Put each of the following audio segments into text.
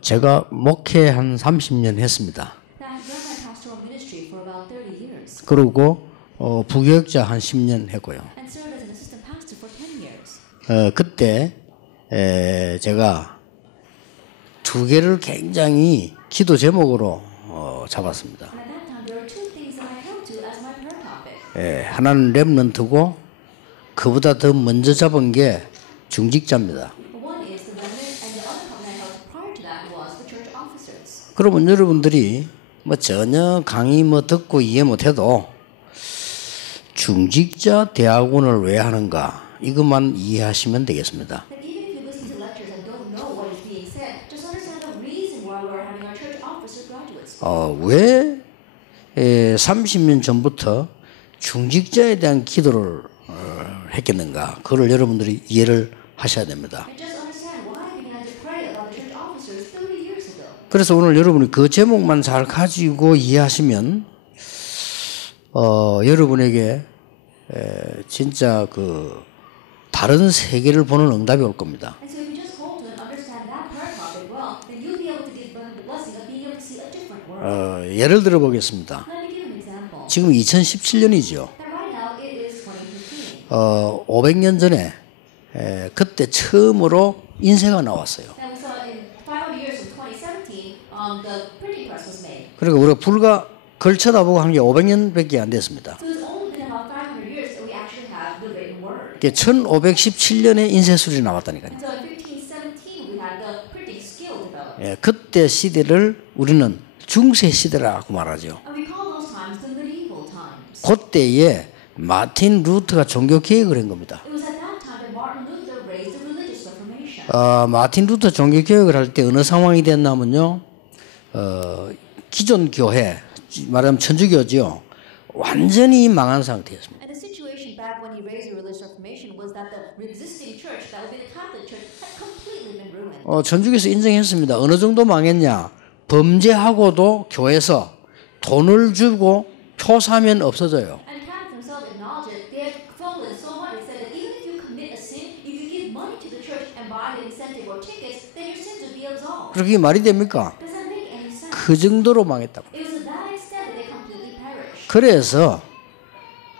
제가 목회 한 30년 했습니다. 그리고 부교육자 한 10년 했고요. 그때 제가 두 개를 굉장히 기도 제목으로 잡았습니다. 하나는 렘넌트고 그보다 더 먼저 잡은 게 중직자입니다. 그러면 여러분들이 뭐 전혀 강의 듣고 이해 못해도 중직자 대학원을 왜 하는가 이것만 이해하시면 되겠습니다. 왜 30년 전부터 중직자에 대한 기도를 했겠는가? 그걸 여러분들이 이해를 하셔야 됩니다. 그래서 오늘 여러분이 그 제목만 잘 가지고 이해하시면 여러분에게 진짜 그 다른 세계를 보는 응답이 올 겁니다. 예를 들어 보겠습니다. 지금 2017년이죠. 500년 전에 그때 처음으로 인쇄가 나왔어요. 그리고 우리가 불과 글 쳐다보고 한 게 500년밖에 안 됐습니다. 1517년에 인쇄술이 나왔다니까요. 그때 시대를 우리는 중세 시대라고 말하죠. 그때에 마틴 루터가 종교 개혁을 한 겁니다. 마틴 루터 종교 개혁을 할 때 어느 상황이 됐냐면요. 기존 교회, 말하면 천주교죠. 완전히 망한 상태였습니다. 천주교에서 인정했습니다. 어느 정도 망했냐. 범죄하고도 교회에서 돈을 주고 표 사면 없어져요. 그렇게 말이 됩니까? 그 정도로 망했다고. 그래서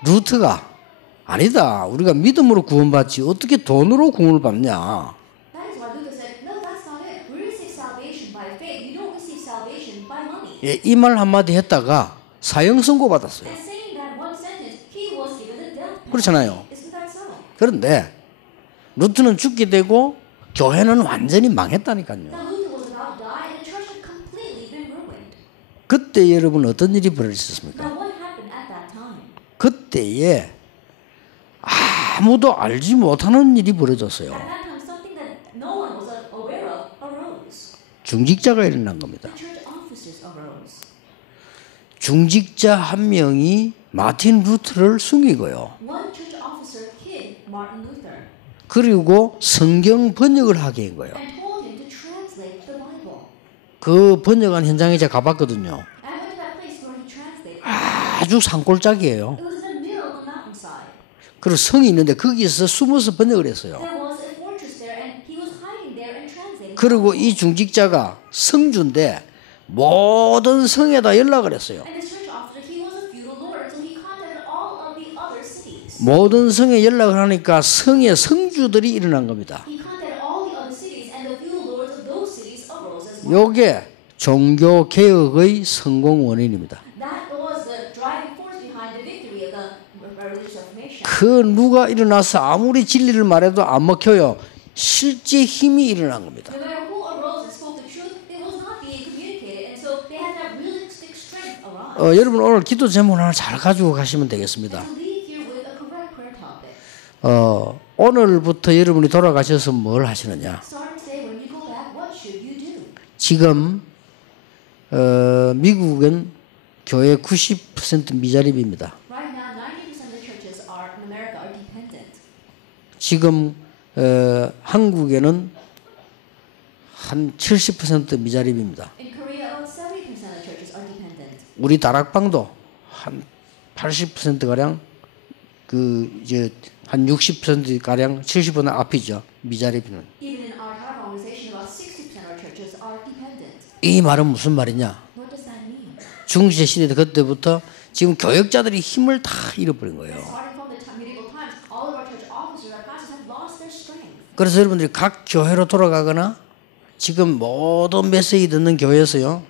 루트가 아니다. 우리가 믿음으로 구원받지 어떻게 돈으로 구원을 받냐. 이 말 한마디 했다가 사형 선고 받았어요. 그렇잖아요. 그런데 루트는 죽게 되고 교회는 완전히 망했다니까요. 그때 여러분 어떤 일이 벌어졌습니까? 그때에 아무도 알지 못하는 일이 벌어졌어요. 중직자가 일어난 겁니다. 중직자 한 명이 마틴 루터를 숨기고요. 그리고 성경 번역을 하게 한 거예요. 그 번역한 현장에 제가 가봤거든요. 아주 산골짜기예요. 그리고 성이 있는데 거기서 숨어서 번역을 했어요. 그리고 이 중직자가 성주인데 모든 성에다 연락을 했어요. 모든 성에 연락을 하니까 성의 성주들이 일어난 겁니다. 이게 종교 개혁의 성공 원인입니다. 그 누가 일어나서 아무리 진리를 말해도 안 먹혀요. 실제 힘이 일어난 겁니다. 여러분 오늘 기도 제목 하나 잘 가지고 가시면 되겠습니다. 오늘부터 여러분이 돌아가셔서 뭘 하시느냐. 지금 미국은 교회 90% 미자립입니다. 지금 한국에는 한 70% 미자립입니다. 우리 다락방도 한 80%가량 이제 한 60%가량 70% 앞이죠. 미자립은. 이 말은 무슨 말이냐? What does that mean? 중세 시대 그때부터 지금 교역자들이 힘을 다 잃어버린 거예요. Starting from the medieval times, all of our church officers, our pastors have lost their strength. 그래서 여러분들이 각 교회로 돌아가거나 지금 모든 메시지 듣는 교회에서요,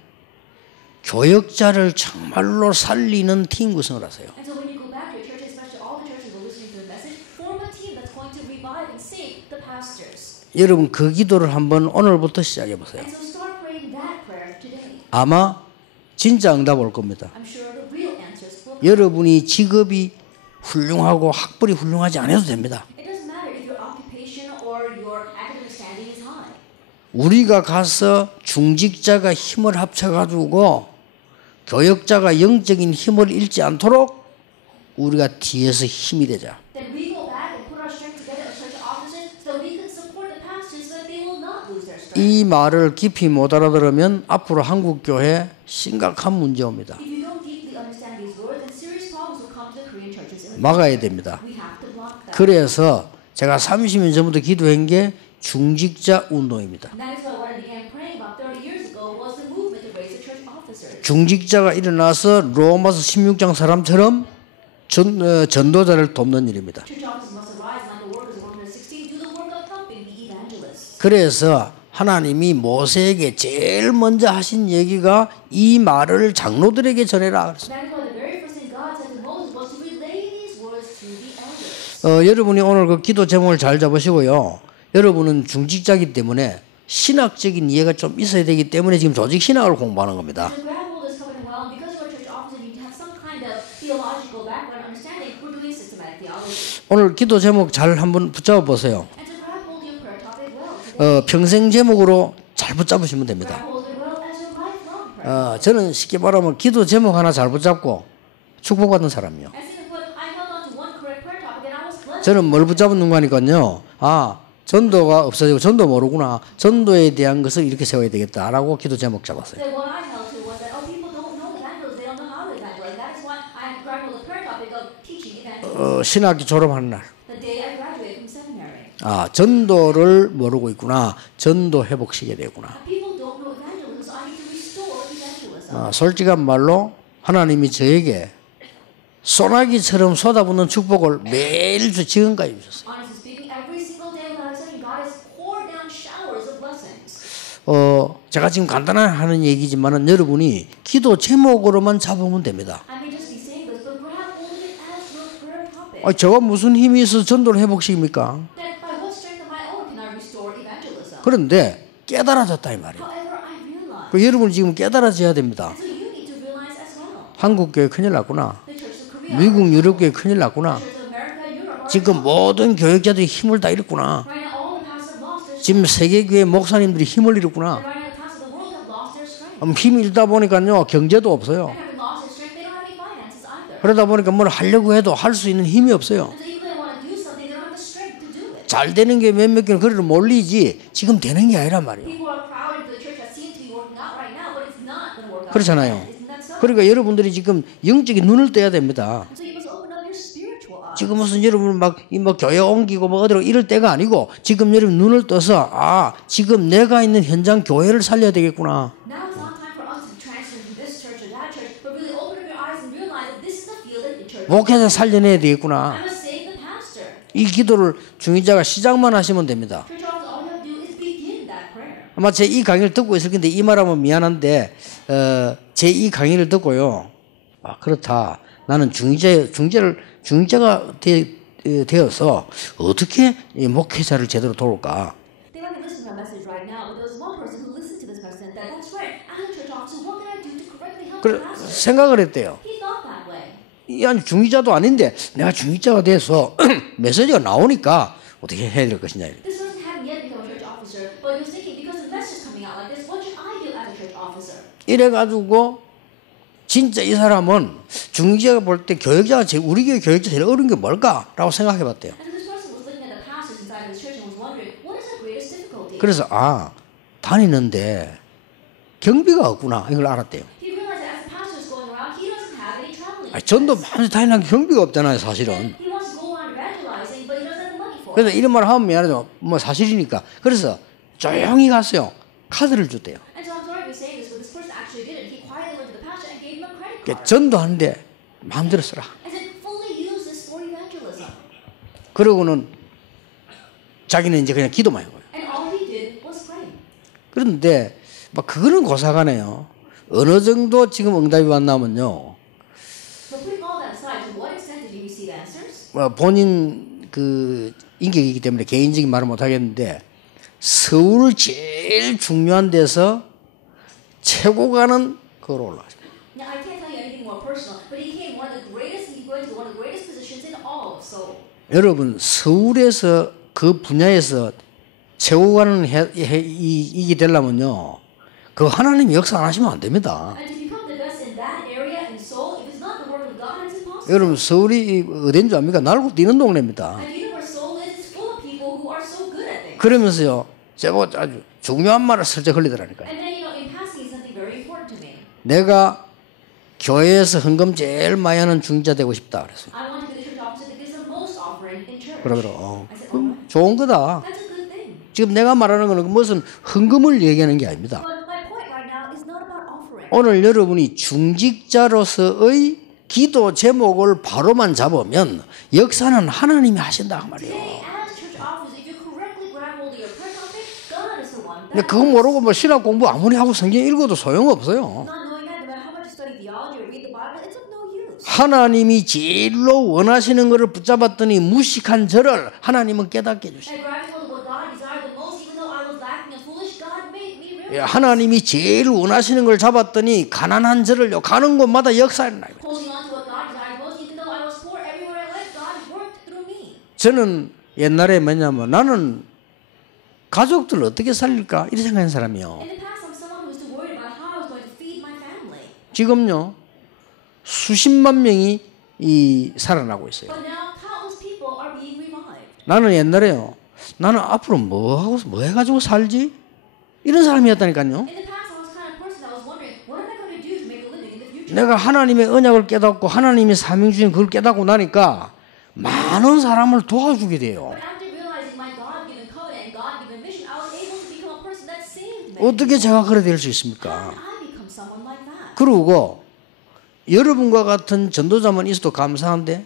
교역자를 정말로 살리는 팀 구성을 하세요. And so when you go back to your church, especially all the churches who are listening to the message, form a team that's going to revive and save the pastors. 여러분 그 기도를 한번 오늘부터 시작해 보세요. And so start praying that prayer today. 아마 진짜 응답 올 겁니다. I'm sure the real answers will. 여러분이 직업이 훌륭하고 학벌이 훌륭하지 않아도 됩니다. It doesn't matter if your occupation or your academic standing is high. 우리가 가서 중직자가 힘을 합쳐가지고 교역자가 영적인 힘을 잃지 않도록 우리가 뒤에서 힘이 되자. Then we go back and put our strength together as church officers so that we can support the pastors so that they will not lose their strength. 이 말을 깊이 못 알아들으면 앞으로 한국 교회 심각한 문제 옵니다. If you don't deeply understand these words, then serious problems will come to the Korean churches. 막아야 됩니다. We have to block that. 그래서 제가 30년 전부터 기도한 게 중직자 운동입니다. And that is why what I began praying about 30 years ago was the movement to raise the church officers. 중직자가 일어나서 로마서 16장 사람처럼 전도자를 돕는 일입니다. Church officers must arise like the workers of Romans 16, do the work of helping the evangelists. 그래서 하나님이 모세에게 제일 먼저 하신 얘기가 이 말을 장로들에게 전해라. That is why the very first thing God said to Moses was to relay these words to the elders. 여러분이 오늘 그 기도 제목을 잘 잡으시고요. 여러분은 중직자이기 때문에 신학적인 이해가 좀 있어야 되기 때문에 지금 조직 신학을 공부하는 겁니다. To grab hold of this covenant well, and because you are a church officer, you need to have some kind of theological background understanding. We're doing systematic theology. 오늘 기도 제목 잘 한번 붙잡아 보세요. And to grab hold of your prayer topic well, today, 평생 제목으로 잘 붙잡으시면 됩니다. grab hold of it well as your lifelong prayer. 저는 쉽게 말하면 기도 제목 하나 잘 붙잡고 축복받는 사람이요. As in what I held on to one correct prayer topic and I was blessed. 저는 뭘 붙잡는 거니까요. 전도가 없어지고 전도 모르구나. 전도에 대한 것을 이렇게 세워야 되겠다라고 기도 제목 잡았어요. So what I held to was that people don't know evangelism, they don't know how to evangelize. That is why I grabbed hold of the prayer topic of teaching evangelism. 신학교 졸업하는 날. The day I graduated from seminary. 전도를 모르고 있구나. 전도 회복시켜야 되구나. People don't know evangelism, so I need to restore evangelism. 솔직한 말로 하나님이 저에게 소나기처럼 쏟아붓는 축복을 매일 지금까지 주셨어요. Honestly speaking, every single day without exception, God has poured down showers of blessings. 제가 지금 간단한 하는 얘기지만은 여러분이 기도 제목으로만 잡으면 됩니다. I may just be saying this, but grab hold of it as your prayer topic. 제가 무슨 힘이 있어서 전도를 회복시킵니까? Then by what strength of my own can I restore evangelism? 그런데 깨달아졌다 이 말이에요. However, I realize. 여러분 지금 깨달아져야 됩니다. So you need to realize as well. 한국 교회 큰일 났구나. The Church of Korea, 미국 유럽 교회 큰일 났구나. Church of America, Europe, are 지금 모든 교역자들이 힘을 다 잃었구나. right now all the pastors have lost their strength. 지금 세계 교회 목사님들이 힘을 잃었구나. Right now the pastors of the world have lost their strength. 힘이 잃다 보니까요 경제도 없어요. They haven't lost their strength. They don't have any finances either. 그러다 보니까 뭘 하려고 해도 할 수 있는 힘이 없어요. And so even if they want to do something, they don't have the strength to do it. 잘 되는 게 몇몇 개는 그래도 몰리지 지금 되는 게 아니란 말이에요. People are crowded to the church that seem to be working out right now, but it's not going to work out. 그렇잖아요. Isn't that so? 그러니까 여러분들이 지금 영적인 눈을 떼야 됩니다. And so you must open up your spiritual eyes. 지금 무슨 여러분 막 교회 옮기고 뭐 어디로 이럴 때가 아니고 지금 여러분 눈을 떠서 지금 내가 있는 현장 교회를 살려야 되겠구나. Now it's not time for us to transfer to this church or that church, but really open up your eyes and realize that this is the field that the church is. 목회자 살려내야 I 되겠구나. must save the pastor. 이 기도를 중위자가 시작만 하시면 됩니다. Church officers, all you have to do is begin that prayer. 아마 제 이 강의를 듣고 있을 텐데 이 말하면 미안한데 제 이 강의를 듣고요. 그렇다. 나는 중위자가 되어서 어떻게 이 목회자를 제대로 도울까? They might be listening to my message right now, but there was one person who listened to this message and said, that's right, as a church officer, what can I do to correctly help the 그래 pastor? 생각을 했대요. He thought that way. 아니 중위자도 아닌데 내가 중위자가 돼서 메시지가 나오니까 어떻게 해야 될 것이냐. This person hadn't yet become a church officer, but he was thinking, because the message is coming out like this, what should I do as a church officer? 이래가지고 진짜 이 사람은 중위자가 볼 때 교역자가 우리 교회 교역자 제일 어려운 게 뭘까라고 생각해봤대요. And this person was looking at the pastors inside of his church and was wondering, what is the greatest difficulty? 그래서 다니는데 경비가 없구나 이걸 알았대요. He realized that as the pastor is going around, he doesn't have any traveling. 전도 많이 다니는 경비가 없잖아요 사실은. He wants to go around evangelizing, but he doesn't have the money for it. 그래서 이런 말 하면 미안하죠. 뭐 사실이니까. 그래서 조용히 갔어요. 카드를 줬대요. And so I'm sorry for saying this, 전도하는데 마음대로 써라. I said, fully use this for evangelism. 그러고는 자기는 이제 그냥 기도만 해요. And all he did was pray. 그런데 막 그거는 고사가네요. 어느 정도 지금 응답이 왔나면요. But putting all that aside, to what extent did you receive answers? 본인 그 인격이기 때문에 개인적인 말을 못 하겠는데 서울 제일 중요한 데서 최고 가는 그걸 올라가죠. Now, I can't tell you anything more personal, but he came one of the greatest, he went to one of the greatest positions in all of Seoul. 여러분 서울에서 그 분야에서 최고 가는 이게 되려면요. 그 하나님이 역사 안 하시면 안 됩니다. And to become the best in that area in Seoul, if it's not the work of God, it's impossible. 여러분 서울이 어딘 줄 압니까? 날고 뛰는 동네입니다. And you know where Seoul is? It's full of people who are so good at things. 그러면서요. 제가 아주 중요한 말을 슬쩍 흘리더라니까요. And then, in passing, something very important to me. 내가 교회에서 헌금 제일 많이 하는 중자 되고 싶다 그랬어요. I want to be the church officer that gives the most offering in church. 그러더라고. I said, oh, 좋은 거다. that's a good thing. 지금 내가 말하는 거는 무슨 헌금을 얘기하는 게 아닙니다. But my point right now is not about offering. 오늘 여러분이 중직자로서의 기도 제목을 바로만 잡으면 역사는 하나님이 하신다 그 말이에요. Today, as church officers, if you correctly grab hold of your prayer topic, God is the one 근데 that 그거 모르고 뭐 신학 공부 아무리 하고 성경 읽어도 소용없어요. not knowing that, no matter how much you study theology or read the Bible, it's of no use. 하나님이 제일로 원하시는 것을 붙잡았더니 무식한 저를 하나님은 깨닫게 해주시고 And grabbing hold of what God desired the most, even though I was lacking and foolish, God made me realize. 하나님이 제일 원하시는 걸 잡았더니 가난한 저를요 가는 곳마다 역사를 나요. Holding on to what God desired most, even though I was poor everywhere I went, God worked through me. 저는 옛날에 뭐냐면 나는 가족들 어떻게 살릴까 이렇게 생각하는 사람이요. In the past, I'm someone who was too worried about how I was going to feed my family. 지금요 수십만 명이 살아나고 있어요. But now, countless people are being revived. 나는 옛날에요. 나는 앞으로 뭐 해가지고 살지? 이런 사람이었다니까요. In the past, I was the kind of person that was wondering, what am I going to do to make a living in the future? 내가 하나님의 언약을 깨닫고 하나님의 사명주인 그걸 깨닫고 나니까 많은 사람을 도와주게 돼요. But after realizing my God-given covenant and God-given mission, I was able to become a person that saved many. 어떻게 제가 그래 될 수 How 있습니까? did I become someone like that? 그리고 여러분과 같은 전도자만 있어도 감사한데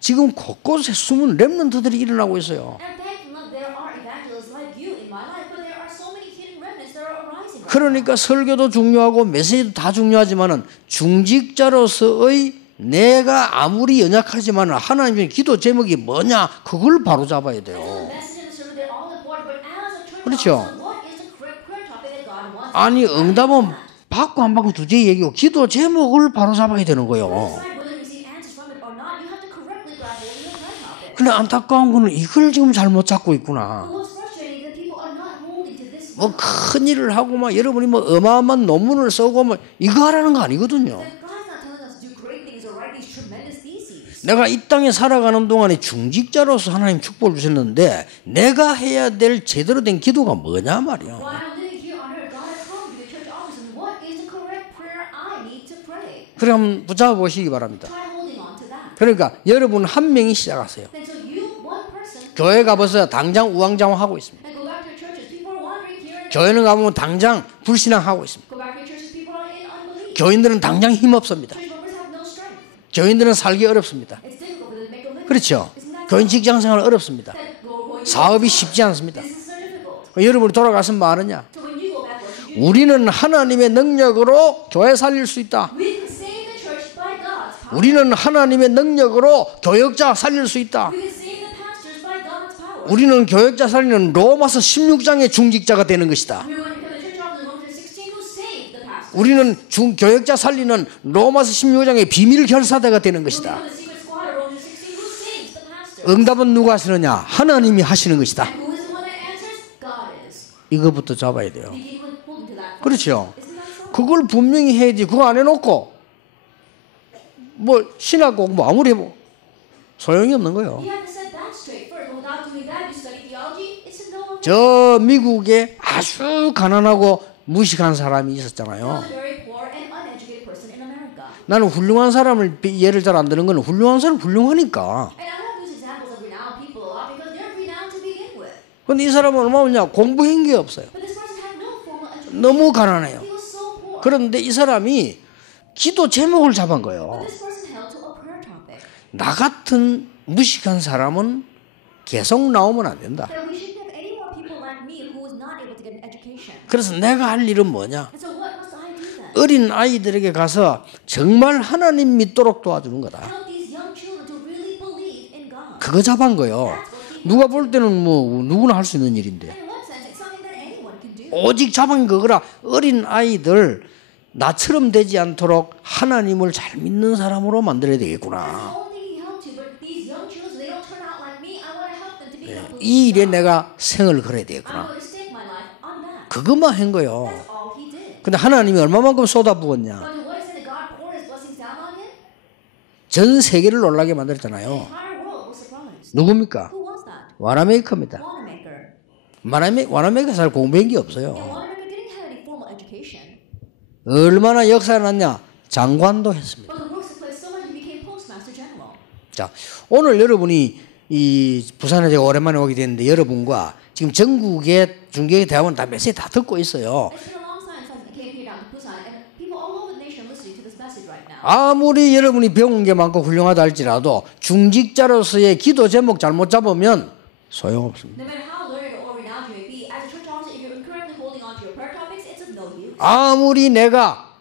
지금 곳곳에 숨은 렘넌트들이 일어나고 있어요. And thankfully, there are evangelists like you in my life, but there are so many hidden remnants that are arising. 그러니까 설교도 중요하고 메시지도 다 중요하지만은 중직자로서의 내가 아무리 연약하지만 하나님의 기도 제목이 뭐냐 그걸 바로 잡아야 The 돼요. message and the sermon, they're all important, but as a church 그렇죠. officer, what is the correct prayer topic that God wants? 아니 응답은 받고 안 받고 두째 얘기고 기도 제목을 바로 잡아야 되는 거예요. Decide whether you receive answers from it or not. You have to correctly grab hold of your prayer topic. 근데 안타까운 거는 이걸 지금 잘못 잡고 있구나. But what's frustrating is that people are not holding to this. 뭐 큰 일을 하고 막 여러분이 뭐 어마어마한 논문을 쓰고 뭐 이거 하라는 거 아니거든요. That God's not telling us to do great things or write these tremendous theses. 내가 이 땅에 살아가는 동안에 중직자로서 하나님 축복을 주셨는데 내가 해야 될 제대로 된 기도가 뭐냐 말이야. While I'm living here on earth, God has called me to be a church officer. And what is the correct prayer I need to pray? 그럼 붙잡아 보시기 바랍니다. Try holding on to that. 그러니까 여러분 한 명이 시작하세요. And so you, one person, 교회 가보세요. 당장 우왕좌왕하고 있습니다. and go back to your churches. People are wandering here and 교회는 가보면 당장 불신앙하고 있습니다. go back to your churches. People are in unbelief. 교인들은 당장 힘없습니다. Church members have no strength. 교인들은 살기 어렵습니다. It's difficult for them to make a living. 그렇죠. Isn't that 교인 직장 생활 어렵습니다. that going 사업이 쉽지 않습니다. This is so difficult. 여러분이 돌아가서 말하냐? So when you go back, what should you do? 우리는 하나님의 능력으로 교회 살릴 수 있다. We can save the church by God's power. 우리는 하나님의 능력으로 교역자 살릴 수 있다. We can save the pastors by God's power. 우리는 교역자 살리는 로마서 16장의 중직자가 되는 것이다. We want to become the church officers in Romans 16 who save the pastors. 우리는 교역자 살리는 로마서 16장의 비밀 결사대가 되는 We 것이다. become the secret squad of Romans 16 who saves the pastors. 응답은 누가 하시느냐? 하나님이 하시는 것이다. And who is the one that answers? God is. 이거부터 잡아야 돼요. Begin with holding to that. 그렇죠. Isn't that so? 그걸 분명히 해야지. 그거 안 해놓고 뭐 신학 공부 아무리 해보 소용이 없는 거예요. You have to set that straight first. Without doing that, you study theology. It's a no. 저 미국에 아주 가난하고 무식한 사람이 There 있었잖아요. was a very poor and uneducated person in America. 나는 훌륭한 사람을 예를 잘 안 드는 거는 훌륭한 사람 훌륭하니까. And I don't use examples of renowned people a lot because they're renowned to begin with. 근데 이 사람은 얼마냐? 공부한 게 없어요. But this person had no formal education. 너무 가난해요. He was so poor. 그런데 이 사람이 기도 제목을 잡은 거예요. But this person held to a prayer topic. 나 같은 무식한 사람은 계속 나오면 안 된다. That we shouldn't have any more people like me who was not able to get an education. 그래서 내가 할 일은 뭐냐? And so what must I do then? 어린 아이들에게 가서 정말 하나님 믿도록 도와주는 거다. Help these young children to really believe in God. 그거 잡은 거예요. 누가 볼 때는 뭐 누구나 할 수 있는 일인데. And in one sense, it's something that anyone can do. 오직 잡은 거거라 어린 아이들 나처럼 되지 않도록 하나님을 잘 믿는 사람으로 만들어야 That's 되겠구나. the only thing he held to. But these young children, they don't turn out like me. I want to help them to become believers. 이 일에 내가 생을 걸어야 I'm 되겠구나. going to stake my life on that. 그것만 한 거예요. That's all he did. 근데 하나님이 얼마만큼 쏟아부었냐? But to what extent did God pour his blessings down on him? 전 세계를 놀라게 The 만들었잖아요. entire world was surprised. 누굽니까? Who was that? 와나메이커입니다. Wanamaker. 와나메이커 잘 공부한 게 And 없어요. Wanamaker didn't have any formal education. 얼마나 역사가 났냐? 장관도 했습니다. But the works took place so much he became postmaster general. 자, 오늘 여러분이 이 부산에 제가 오랜만에 오게 됐는데 여러분과 지금 전국의 중계의 대학원 다 메시지 다 듣고 있어요. It's been a long time since I came here down to Busan, and people all over the nation are listening to this message right now. 아무리 여러분이 배운 게 많고 훌륭하다 할지라도 중직자로서의 기도 제목 잘못 잡으면 소용없습니다. No matter how learned or renowned you may be, as a church officer, if you're incorrectly holding on to your prayer topics, it's of no use. 아무리 내가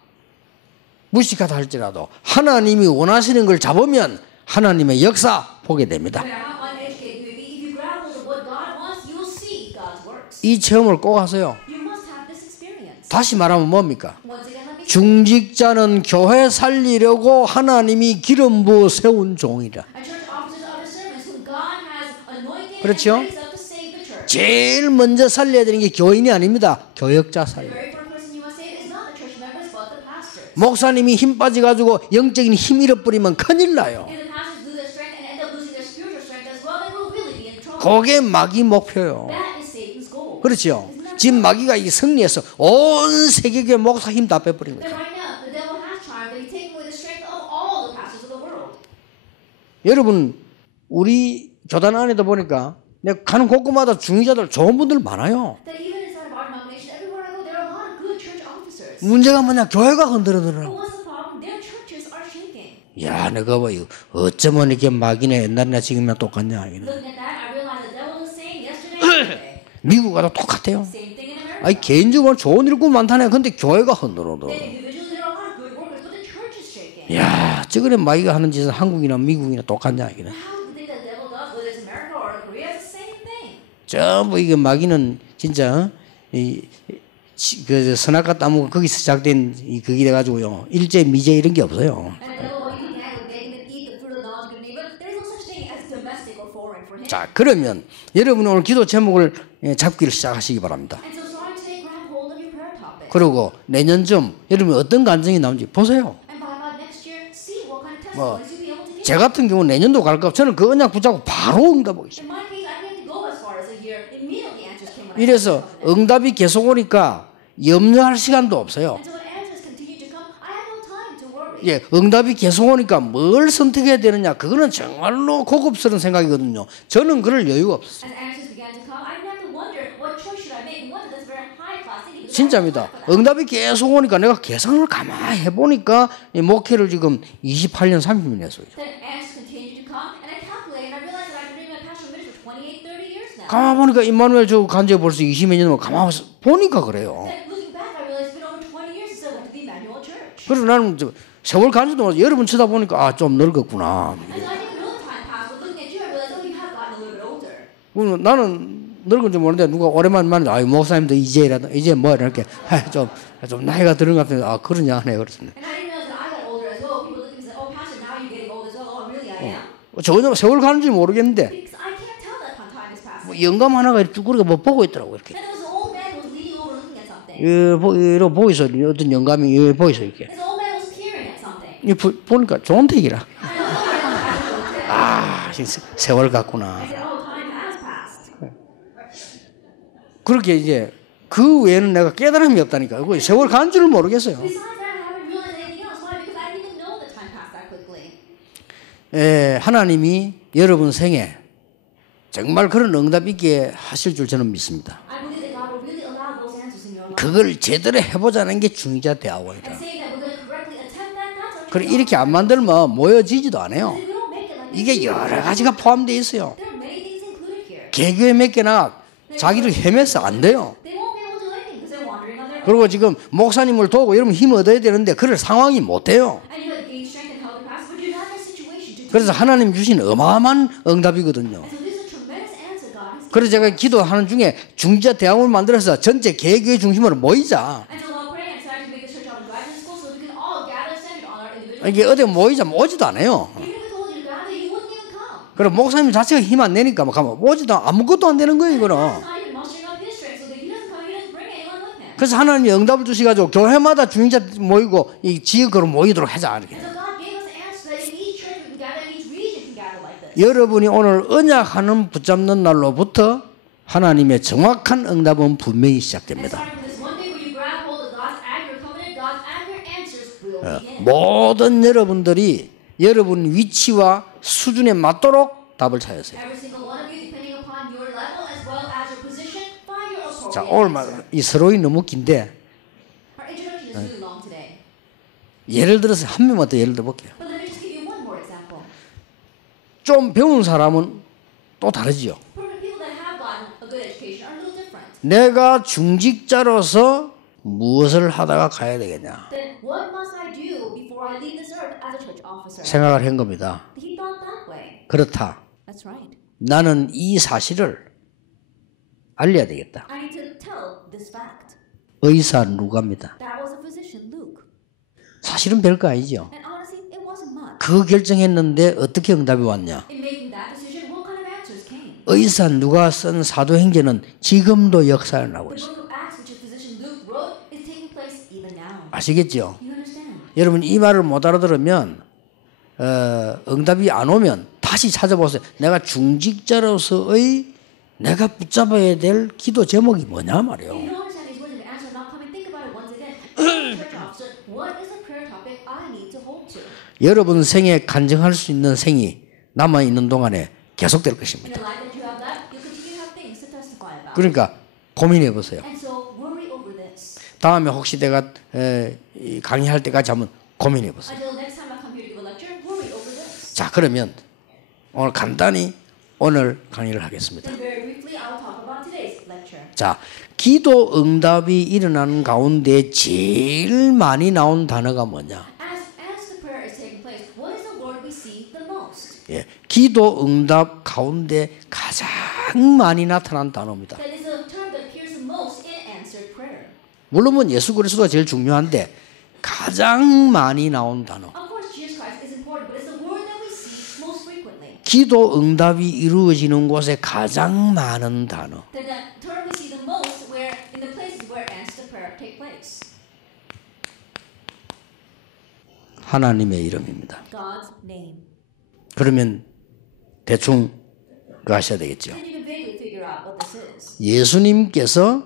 무식하다 할지라도 하나님이 원하시는 걸 잡으면 하나님의 역사 보게 됩니다. No matter how uneducated you may be, if you grab hold of what God wants, you will see God's works. 이 체험을 꼭 하세요. You must have this experience. 다시 말하면 뭡니까? Once again, let me say, 중직자는 교회 살리려고 하나님이 기름 부어 세운 종이라. a church officers are the servants whom God has anointed and 그렇죠? raised up to save the church. 제일 먼저 살려야 되는 게 교인이 아닙니다. 교역자 The 살려. very first person you must save is not the church members, but the pastors. 목사님이 힘 빠져가지고 영적인 힘 잃어버리면 큰일 나요. If the pastors lose their strength and end up losing their spiritual strength as well, they will really be in trouble. 그게 마귀 목표요. That is Satan's goal. 그렇죠. 지금 마귀가 이 승리해서 온 세계교회 목사 힘 다 빼버린 Then 거죠. right now, the devil has triumphed, but he's taking away the strength of all the pastors of the world. 여러분 우리 교단 안에도 보니까 내가 가는 곳곳마다 중위자들 좋은 분들 많아요. That even inside of our denomination, everywhere I go, there are a lot of good church officers. 문제가 뭐냐? 교회가 But 흔들어들어. what's the problem? Their churches are shaking. 야, 내가 봐 이거 어쩌면 이렇게 마귀네 옛날이나 지금이나 똑같냐? 이거는. Looking at that, I realize the devil was the same yesterday and today. 미국 가도 똑같아요. Same thing in America. 아니 개인적으로 좋은 일꾼 많다네. 근데 교회가 흔들어도. Then individually, there are a lot of good workers, but the church is shaking. 야, 저거는 마귀가 하는 짓은 한국이나 미국이나 똑같냐? 이거는. How do you think the devil does, whether it's America or Korea, it's the same thing. 전부 이게 마귀는 진짜 그 선악과 따먹고 거기서 시작된 이 그게 돼가지고요. 일제 미제 이런 게 없어요. And the devil, what he can do, they can eat the fruit of the knowledge of good and evil. There is no such thing as domestic or foreign for him. 자, 그러면 여러분 오늘 기도 제목을 잡기를 시작하시기 바랍니다. And so starting today, grab hold of your prayer topic. 그리고 내년쯤 여러분 어떤 간증이 나오는지 보세요. And by about next year, see what kind of 뭐, testimonies you'll be able to give. 제 같은 경우 내년도 갈까 저는 그 언약 붙잡고 바로 응답하겠습니다. In my case, I didn't have to go as far as a year. Immediately answers came when I 이래서 asked them. 응답이 계속 오니까 염려할 시간도 없어요. And so when answers continued to come, I had no time to worry. 예, 응답이 계속 오니까 뭘 선택해야 되느냐 그거는 정말로 고급스러운 생각이거든요. 저는 그럴 여유가 없어요. As answers began to come, I didn't have to wonder what choice should I make. And wonder that's very high class thinking. because I 진짜입니다. had no time for that. 응답이 계속 오니까 내가 계산을 가만히 해보니까 이 목회를 지금 28년 30년 했어요. Then answers continued to come, and I calculated, and I realized that I've been doing my pastoral ministry for 28, 30 years now. 가만 보니까 임마누엘 저 간지 벌써 20몇 년 가만 보니까 그래요. Then looking back, I realized it's been over 20 years since I went to the Emmanuel Church. 그래서 나는 저 세월 간지도 여러분 쳐다보니까 아 좀 늙었구나. And so I didn't know the time passed, but looking at you, I realized, oh, you have gotten a little bit older. 그럼 나는 늙은지 모르는데 누가 오랜만에 만나서 아 목사님도 이제 뭐 이렇게 좀 나이가 들은 것 같은데 아 그러냐 하네 그렇습니다. And I didn't realize that I got older as well. People look at me and say, oh, Pastor, now you're getting old as well. Oh, really, I am? 전혀 세월 가는지 모르겠는데 Because I can't tell that time is passing. 뭐 영감 하나가 이렇게 쭈그리고 뭐 보고 있더라고 이렇게. And there was an old man who was leaning over looking at something. 이러 보이소 어떤 영감이 보이소 이렇게. This old man was peering at something. 이 보니까 좋은 택이라. And I was wondering if I should look 아 세월 갔구나. I said, oh, time has passed. 그렇게 이제 그 외에는 내가 깨달음이 없다니까. 그 세월 간 줄을 모르겠어요. Besides that, I haven't realized anything else. Why? Because I didn't even know that time passed that quickly. 하나님이 여러분 생에 정말 그런 응답 있게 하실 줄 저는 믿습니다. I believe that God will really allow those answers in your life. 그걸 제대로 해보자는 게 중위자 대학원이다. And saying that we're going to correctly attempt that 그래 이렇게 안 만들면 모여지지도 않아요. If you don't make it like this, 이게 여러 가지가 포함되어 있어요. there are many things included here. 개교회 몇 개나 자기를 헤매서 안 돼요. They won't be able to do anything because they're wandering on their own. 그리고 지금 목사님을 도우고 여러분 힘 얻어야 되는데 그럴 상황이 못 돼요. And you have to gain strength and help the pastor, but you're not in a situation to do 그래서 하나님 주신 어마어마한 응답이거든요. so. This is a tremendous answer God has given. 그래서 제가 기도하는 중에 중지자 대학을 만들어서 전체 개교회 중심으로 모이자. And so while praying, I'm starting to make this church out of graduate school so we can all gather centered on our individual. 이게 어디 모이자 오지도 않아요. Even if I told you to gather, you wouldn't even come. 그럼 목사님 자체가 힘 안 내니까 뭐 가면 오지도 아무것도 안 되는 거예요, 이거는. God's not even mustering up his strength, so that he doesn't come, he doesn't bring anyone with him. 그래서 하나님이 응답을 주시가지고 교회마다 중자 모이고 이 지역으로 모이도록 하자 이렇게. And so God gave us the answer that in each church we can gather, in each region can gather like this. 여러분이 오늘 언약하는 붙잡는 날로부터 하나님의 정확한 응답은 분명히 And 시작됩니다. starting from this one day where you grab hold of God's accurate covenant, God's accurate answers will begin. 모든 여러분들이 여러분 위치와 수준에 맞도록 답을 찾으세요. Every single one of you, depending upon your level as well as your position, find your 자, appropriate 오늘 answer. 이 서로이 너무 긴데 Our introduction is really long today, 예를 들어서 한 명만 더 예를 들어볼게요. but let me just give you one more example. 좀 배운 사람은 또 다르지요. For the people that have gotten a good education are a little different. 내가 중직자로서 무엇을 하다가 가야 되겠냐 Then what must I do before I leave this earth as a church officer? 생각을 한 겁니다. He thought that way. 그렇다. That's right. 나는 이 사실을 알려야 되겠다. I need to tell this fact. 의사 누가입니다. That was a physician, Luke. 사실은 별거 아니죠. And honestly, it wasn't much. 그 결정했는데 어떻게 응답이 왔냐. In making that decision, what kind of answers came? 의사 누가 쓴 사도행전은 지금도 역사를 나고 The 있어요. book of Acts, which the physician Luke wrote, is taking place even now. 아시겠죠? You understand? 여러분 이 말을 못 알아들으면 응답이 안 오면 다시 찾아보세요. 내가 중직자로서의 내가 붙잡아야 될 기도 제목이 뭐냐 말이에요. If you don't understand these words and the answer not coming, think about it once again. As a church officer, what is the prayer topic I need to hold to? 여러분 생에 간증할 수 있는 생이 남아 있는 동안에 계속될 In 것입니다. the life that you have left, you continue to have things to testify about. 그러니까 고민해 보세요. And so worry over this. 다음에 혹시 내가 이 강의할 때까지 한번 고민해 보세요. Until next time I come here to give a lecture, worry over this. 자, 그러면 오늘 간단히 오늘 강의를 하겠습니다. Then very briefly, I will talk about today's lecture. 자, 기도 응답이 일어나는 가운데 제일 많이 나온 단어가 뭐냐? As the prayer is taking place, what is the word we see the most? 예, 기도 응답 가운데 가장 많이 나타난 단어입니다. That is a term that appears the most in answered prayer. 물론 예수 그리스도가 제일 중요한데 가장 많이 나온 단어. Of course, Jesus Christ is important, but it's the word that we see most frequently. 기도 응답이 이루어지는 곳에 가장 많은 단어. Then the term we see the most where in the places where answered prayer take place. 하나님의 이름입니다. God's name. 그러면 대충 그 하셔야 되겠죠. Then you can vaguely figure out what this is. 예수님께서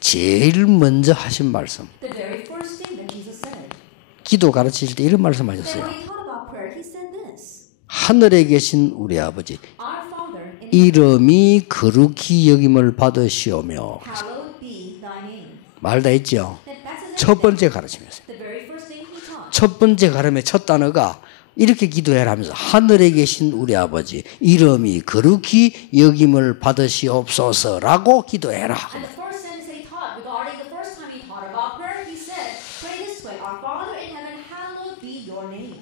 제일 먼저 하신 말씀. The very first thing that Jesus said. 기도 가르치실 때 이런 Then 말씀하셨어요. when he taught about prayer, he said this. 하늘에 계신 우리 아버지 Our Father in 이름이 거룩히 여김을 받으시오며. hallowed be thy name. 말 다 했죠. That's his 첫 번째 가르침이었어요. the very first thing he taught. 첫 번째 가르침의 첫 단어가 이렇게 기도해라 하면서 하늘에 계신 우리 아버지 이름이 거룩히 여김을 받으시옵소서라고 기도해라. And the first sentence he taught regarding the first time he taught about prayer, he said, pray this way, our Father in heaven, hallowed be your name.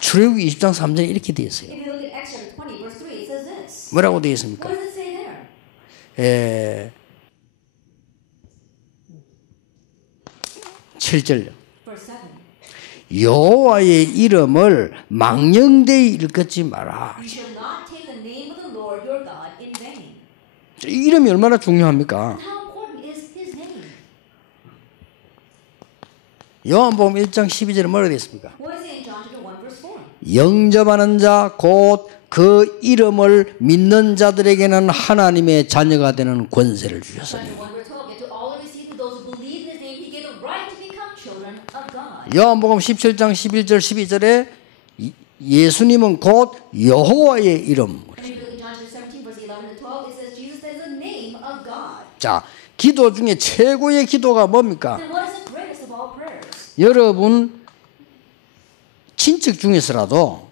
출애굽기 20장 3절에 이렇게 되어 있어요. If you look at Exodus 20, verse 3, it says this. 뭐라고 되어 있습니까? What does it say there? 7절요. Verse 7. 여호와의 이름을 망령되이 일컫지 마라. You shall not take the name of the Lord your God in vain. 이 이름이 얼마나 중요합니까? How important is his name? 요한복음 1장 12절에 뭐라고 되어 있습니까? What is it in John chapter 1, verse 4? 영접하는 자 곧 그 이름을 믿는 자들에게는 하나님의 자녀가 되는 권세를 주셨으니. Chapter 1, we're told, yet to all who receive those who believe in his name, he gave the right to become children of God. 요한복음 17장 11절 12절에 예수님은 곧 여호와의 이름. And if you look at John chapter 17, verse 11 to 12, it says Jesus is the name of God. 자, 기도 중에 최고의 기도가 뭡니까? Then what is the greatest 여러분 친척 중에서라도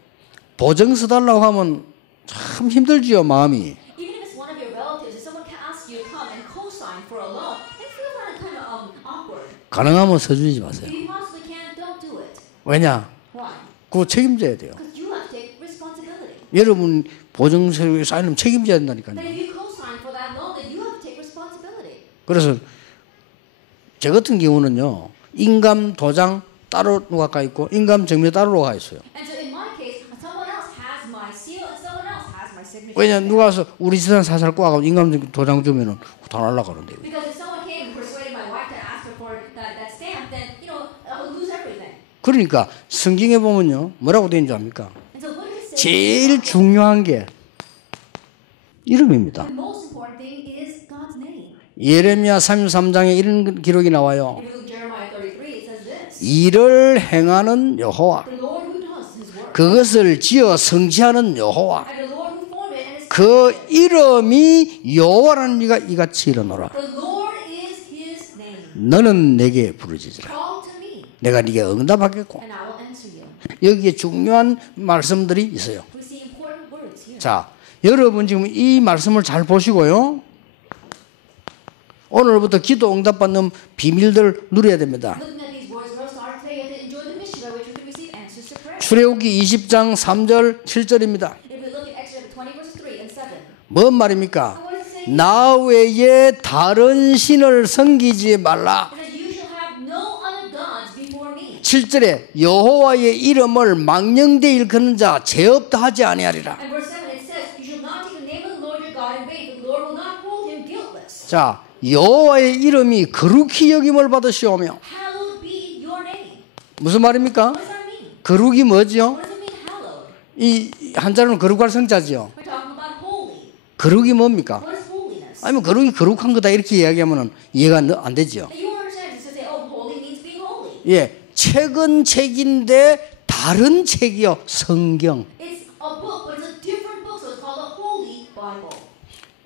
보증서 달라고 하면 참 힘들지요, 마음이. Even if it's one of your relatives, if someone can ask you to come and co-sign for a loan, it feels kind of awkward. 가능하면 서주지 마세요. If you possibly can, don't do it. 왜냐? Why? 그거 책임져야 돼요. Because you have to take responsibility. 여러분 보증서에 쌓이면 책임져야 된다니까요. But if you co-sign for that loan, then you have to take responsibility. 그래서 저 같은 경우는요, 인감 도장 따로 가 있고 인감 증명 따로 가 있어요. And so in my case, someone else has my seal and someone else has my signature. 왜냐, 누가 와서 우리 재산 사살 꼬아가고 인감 도장 주면은 다 날라가는데요. Because if someone came and persuaded my wife to ask her for that stamp, then I'll lose everything. 그러니까 성경에 보면요, 뭐라고 되어 있는 줄 압니까? And so what does it say? 제일 중요한 게 이름입니다. The most important thing is God's name. 예레미야 33장에 이런 기록이 나와요. If you look at Jeremiah 33, it says this. 일을 행하는 여호와, The Lord who does his work. 그것을 지어 성취하는 여호와, And the Lord who formed it and is 그 이름이 여호와라는 이가 이같이 일어나라. The Lord is his name. 너는 내게 부르짖으라. Call to me, 내가 네게 응답하겠고. and I will answer you. 여기에 중요한 말씀들이 있어요. We see important words here. 자, 여러분 지금 이 말씀을 잘 보시고요. 오늘부터 기도 응답받는 비밀들 누려야 됩니다. Looking at these words, we'll start today and enjoy the mission by which we can receive answers to prayer. 출애굽기 20장 3절 7절입니다. If we look at Exodus 20 verses 3 and 7, 뭔 말입니까? what does it say? 나 외에 다른 신을 섬기지 말라. It says, you shall have no other gods before me. 7절에 여호와의 이름을 망령되이 일컫는 자 죄 없다 하지 아니하리라. And verse 7 it says, you shall not take the name of the Lord your God in vain. The Lord will not hold him guiltless. 자, 여호와의 이름이 거룩히 여김을 받으시오며. Hallowed be your name. 무슨 말입니까? What does that mean? 거룩이 뭐지요? What does it mean, hallowed? 이 한자로는 거룩할 성자지요. We're talking about holy. 거룩이 뭡니까? What is holiness? 아니면 거룩이 거룩한 거다 이렇게 이야기하면 이해가 안 되지요. You won't understand this to say, oh, holy means being holy. 예, 책은 책인데 다른 책이요, 성경. It's a book, but it's a different book, so it's called a holy Bible.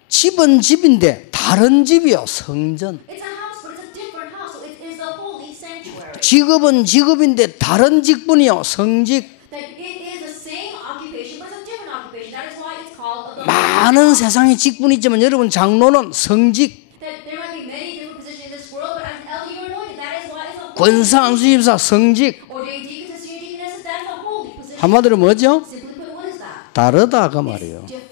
집은 집인데 다른 집이요, 성전. It's a house, but it's a different house, so it is a holy sanctuary. 직업은 직업인데 다른 직분이요, 성직. That it is the same occupation, but it's a different occupation. That is why it's called the 많은 세상에 직분이 있지만 여러분 장로는 성직. That there might be many different positions in this world, but as an elder you're anointed. That is why it's a 권사 안수집사 성직. ordained deacons, senior deaconesses. That is a holy position. 한마디로 뭐죠? Simply put, what is that? 다르다 그 It's 말이에요. different.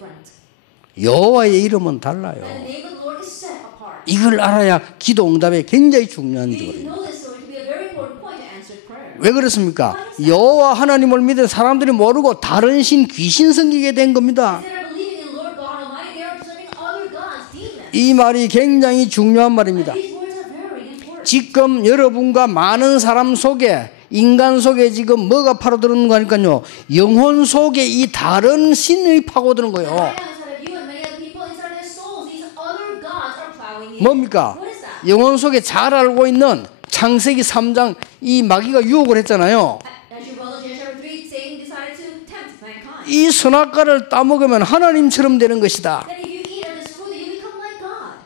여호와의 이름은 달라요. And the name of the Lord is set apart. 이걸 알아야 기도 응답에 굉장히 중요한 You need to 거예요. know this so it to be a very important point to answer prayer. 왜 그렇습니까? 여호와 하나님을 믿은 사람들이 모르고 다른 신 귀신 섬기게 된 겁니다. Instead of believing in Lord God Almighty, they are serving other gods, demons. 이 말이 굉장히 중요한 말입니다. These words are very important. 지금 여러분과 많은 사람 속에 인간 속에 지금 뭐가 파고드는 거니까요. 영혼 속에 이 다른 신이 파고드는 거예요. Right now, inside of you and many other people, inside their souls, these other gods are plowing in. 뭡니까? What is that? 영혼 속에 잘 알고 있는 창세기 3장 이 마귀가 유혹을 했잖아요. As you well know, Genesis chapter 3, Satan decided to tempt mankind. 이 선악과를 따먹으면 하나님처럼 되는 것이다. That if you eat of this fruit, you become like God.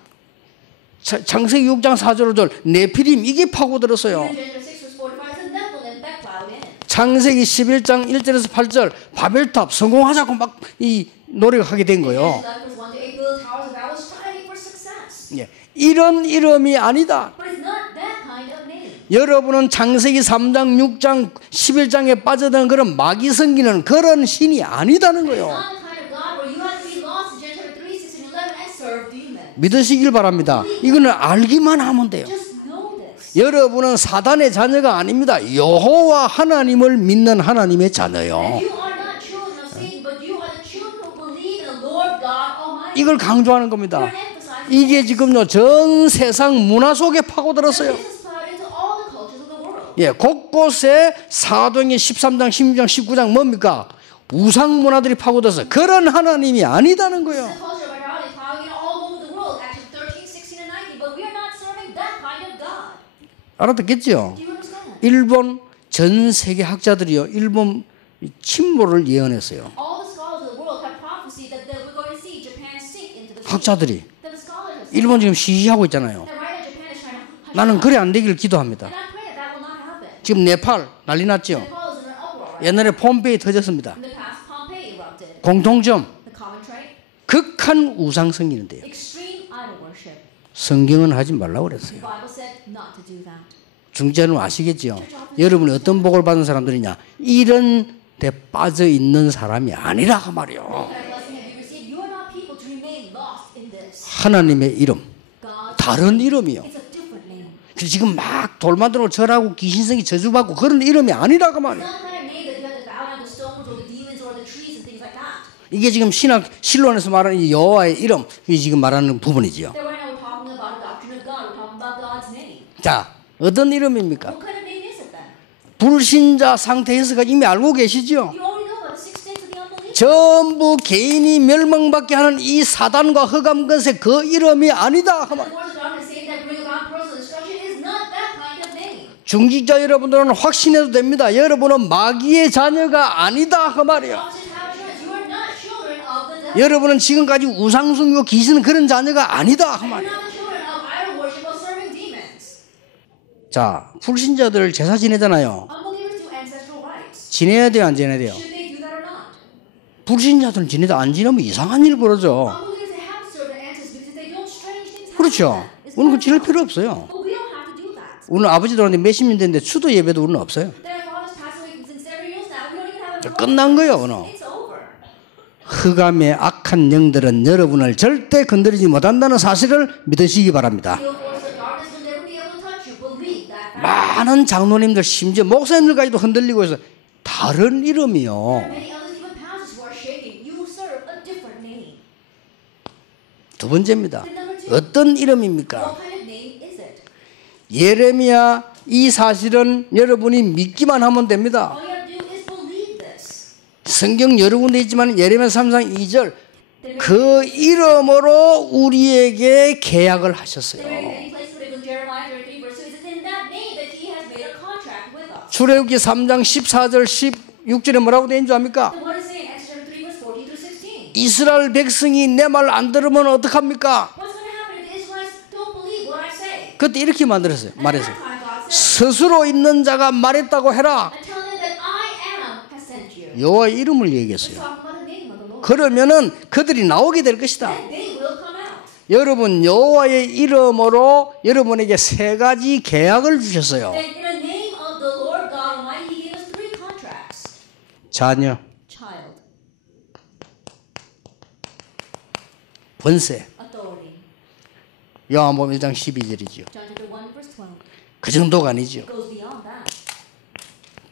창세기 6장 4절 5절 네피림 이게 파고들었어요. In Genesis 6 verse 45, it says Nephilim that plowed in. 창세기 11장 1절에서 8절 바벨탑 성공하자고 막 이 노력하게 된 거예요. Genesis 11 verse 1 to 8, build towers of Babel, striving for success. 예, 이런 이름이 아니다. But it's not that kind of name. 여러분은 창세기 3장 6장 11장에 빠져든 그런 마귀 섬기는 그런 신이 아니다는 It's 거예요. not the kind of God where you have to be lost in Genesis chapter 3, 6, and 11 and serve demons. 믿으시길 바랍니다. 이거는 알기만 하면 돼요. Just know this. 여러분은 사단의 자녀가 아닙니다. 여호와 하나님을 믿는 하나님의 자녀요. You are not children of Satan, but you are the children who believe in the Lord God Almighty. 이걸 강조하는 겁니다. You're emphasizing 이게 지금요 전 세상 문화 속에 파고들었어요. this is plowed into all the cultures of the world. 예, 곳곳에 사도행전 13장, 16장, 19장 뭡니까? 우상 문화들이 파고들어서 그런 하나님이 아니다는 거예요. The culture of idolatry plowing in all over the world, Acts 13, 16, and 19, but we are not serving that kind of God. 알아듣겠죠? Do you understand? 일본 전 세계 학자들이요 일본 침몰을 예언했어요. All the scholars of the world have prophesied that we're going to see Japan sink into the sea. 학자들이 That the scholars have said 일본 지금 시시하고 있잖아요. that right now Japan is trying to 나는 그래 안 되기를 기도합니다. And I pray that that will not happen. 지금 네팔 난리 났죠. Nepal is in an uproar. Right? 옛날에 폼페이 터졌습니다. In the past, Pompeii erupted. 공통점 The common trait, 극한 우상 성기는데요. extreme idol worship. 성경은 하지 말라고 그랬어요. The Bible said not to do that. 중재는 아시겠죠? 여러분이 어떤 복을 받은 사람들이냐? 이런 데 빠져 있는 사람이 아니라 그 말이요. What kind of blessing have you received? You are not people to remain lost in this. 하나님의 이름, God's 다른 이름이요. It's a different name. 지금 막 돌 만들고 절하고 귀신성이 저주받고 그런 이름이 아니라 그 It's 말이에요. not the kind of name that you have to bow down to stones or the demons or the trees and things like that. 이게 지금 신학 신론에서 말하는 이 여호와의 이름, 이게 지금 말하는 부분이지요. That right now we're talking about a doctrine of God. We're talking about God's name. 자, 어떤 이름입니까? What kind of name is it then? 불신자 상태에서가 이미 알고 계시죠? You already know about the 6 states of the unbeliever. 전부 개인이 멸망받게 하는 이 사단과 흑암 권세 그 이름이 아니다. 그 말. The force of darkness, Satan that bring about personal destruction is not that kind of name. 중직자 여러분들은 확신해도 됩니다. 여러분은 마귀의 자녀가 아니다. 그 말이에요. Officers have assurance. You are not children of the devil. 여러분은 지금까지 우상숭이고 귀신 그런 자녀가 아니다. 그 You're 말이에요. not the children of idol worship or serving demons. 자, 불신자들 제사 지내잖아요. Unbelievers do ancestral rites. 지내야 돼요, 안 지내야 돼요? Should they do that or not? 불신자들은 지내도 안 지내면 이상한 일 벌어져. Unbelievers, they have to serve their ancestors because they don't strange things happen. 그렇죠. It's 우리는 그 not 지낼 wrong. 필요 없어요. But we don't have to do that. 오늘 아버지 돌아왔는데 몇십 년 됐는데 추도 예배도 우리는 없어요. Their fathers passed away since several years now. We don't even have a 끝난 거예요, 오늘. It's over. 흑암의 악한 영들은 여러분을 절대 건드리지 못한다는 사실을 믿으시기 바랍니다. The force of darkness will never be able to touch you. Believe that. 많은 장로님들 심지어 목사님들까지도 흔들리고 해서 다른 이름이요. Many others, even pastors who are shaking. You serve a different name. 두 번째입니다. Then number two, 어떤 이름입니까? what kind of name is it? 예레미야 이 사실은 여러분이 믿기만 하면 됩니다. All you have to do is believe this. 성경 여러 군데 있지만 예레미야 3장 2절 그 이름으로 우리에게 계약을 There are 하셨어요. many places where in Jeremiah 33 verse 2 it says in that name that he has made a contract with us. 출애굽기 3장 14절 16절에 뭐라고 되어 있는 줄 압니까? Then what does it say in Exodus 3 verse 14 through 16? 이스라엘 백성이 내 말 안 들으면 어떡합니까? What's going to happen if the Israelites don't believe what I say? 그때 이렇게 말했어요. And at that time God said, 스스로 있는 자가 말했다고 해라. and tell them that I am has sent you. 여호와의 이름을 Let's 얘기했어요. talk about the name of the Lord. 그러면은 그들이 나오게 될 것이다. Then they will come out. 여러분 여호와의 이름으로 여러분에게 세 가지 계약을 주셨어요. Then in the name of the Lord God Almighty, He gave us 3 contracts. 자녀, Child, 권세. authority. 요한복음 1장 12절이죠. John chapter 1 verse 12. 그 정도가 아니죠. It goes beyond that.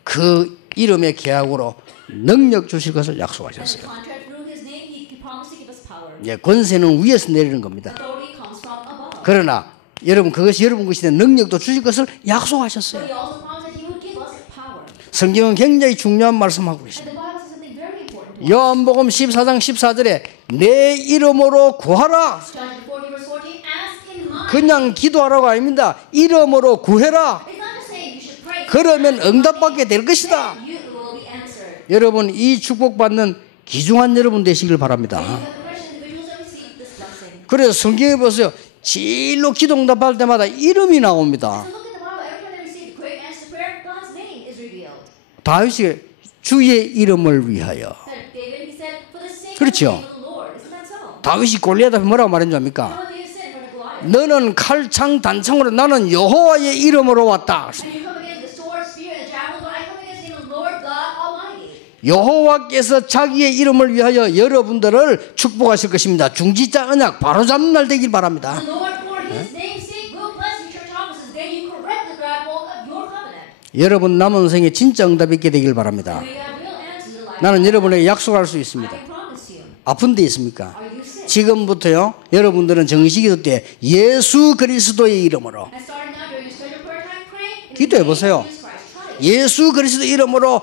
그 이름의 계약으로 능력 주실 것을 And the 약속하셨어요. contract through His name, He promised to give us power. 예, 권세는 위에서 내리는 겁니다. Authority comes from above. 그러나 여러분 그것이 여러분 것인데 능력도 주실 것을 약속하셨어요. But He also promised that He would give us power. 성경은 굉장히 중요한 말씀하고 And 있습니다. the Bible says something very important to us. 요한복음 14장 14절에 내 이름으로 구하라. John chapter 40 verse 14, ask in mine. 그냥 기도하라고 아닙니다. 이름으로 구해라. It's not just saying you should pray. 그러면 응답받게 될 것이다. Then you will be answered. 여러분 이 축복받는 귀중한 여러분 되시길 바랍니다. These are the Christian individuals that receive this blessing. 그래서 성경에 보세요. 진로 기도 응답할 때마다 이름이 나옵니다. So look at the Bible. Every time they receive the quick answer to prayer, God's name is revealed. 다윗이 주의 이름을 위하여. That David, he said, for the sake 그렇죠. of the name of the Lord. Isn't that so? 다윗이 골리앗 앞에 뭐라고 말했는 줄 You 압니까? know what David said in front of Goliath? 너는 칼창 단창으로 나는 여호와의 이름으로 왔다. And you come against the sword, spear, and javelin, but I come against the name of the Lord God Almighty. 여호와께서 자기의 이름을 위하여 여러분들을 축복하실 것입니다. 중지자 언약 바로 잡는 날 되길 바랍니다. The Lord for His name's sake will bless you, church offices. Then you correct the grab hold of your covenant. 여러분 남은 생에 진짜 응답 있게 되길 바랍니다. We have real answers in life. 나는 여러분에게 약속할 수 I 있습니다. can promise you. 아픈 데 있습니까? Are you sick? 지금부터요. 여러분들은 정식기도 때 예수 그리스도의 이름으로 And starting now during your scheduled prayer time, pray in the 기도해 name of 보세요. Jesus Christ. Try it. 예수 그리스도 이름으로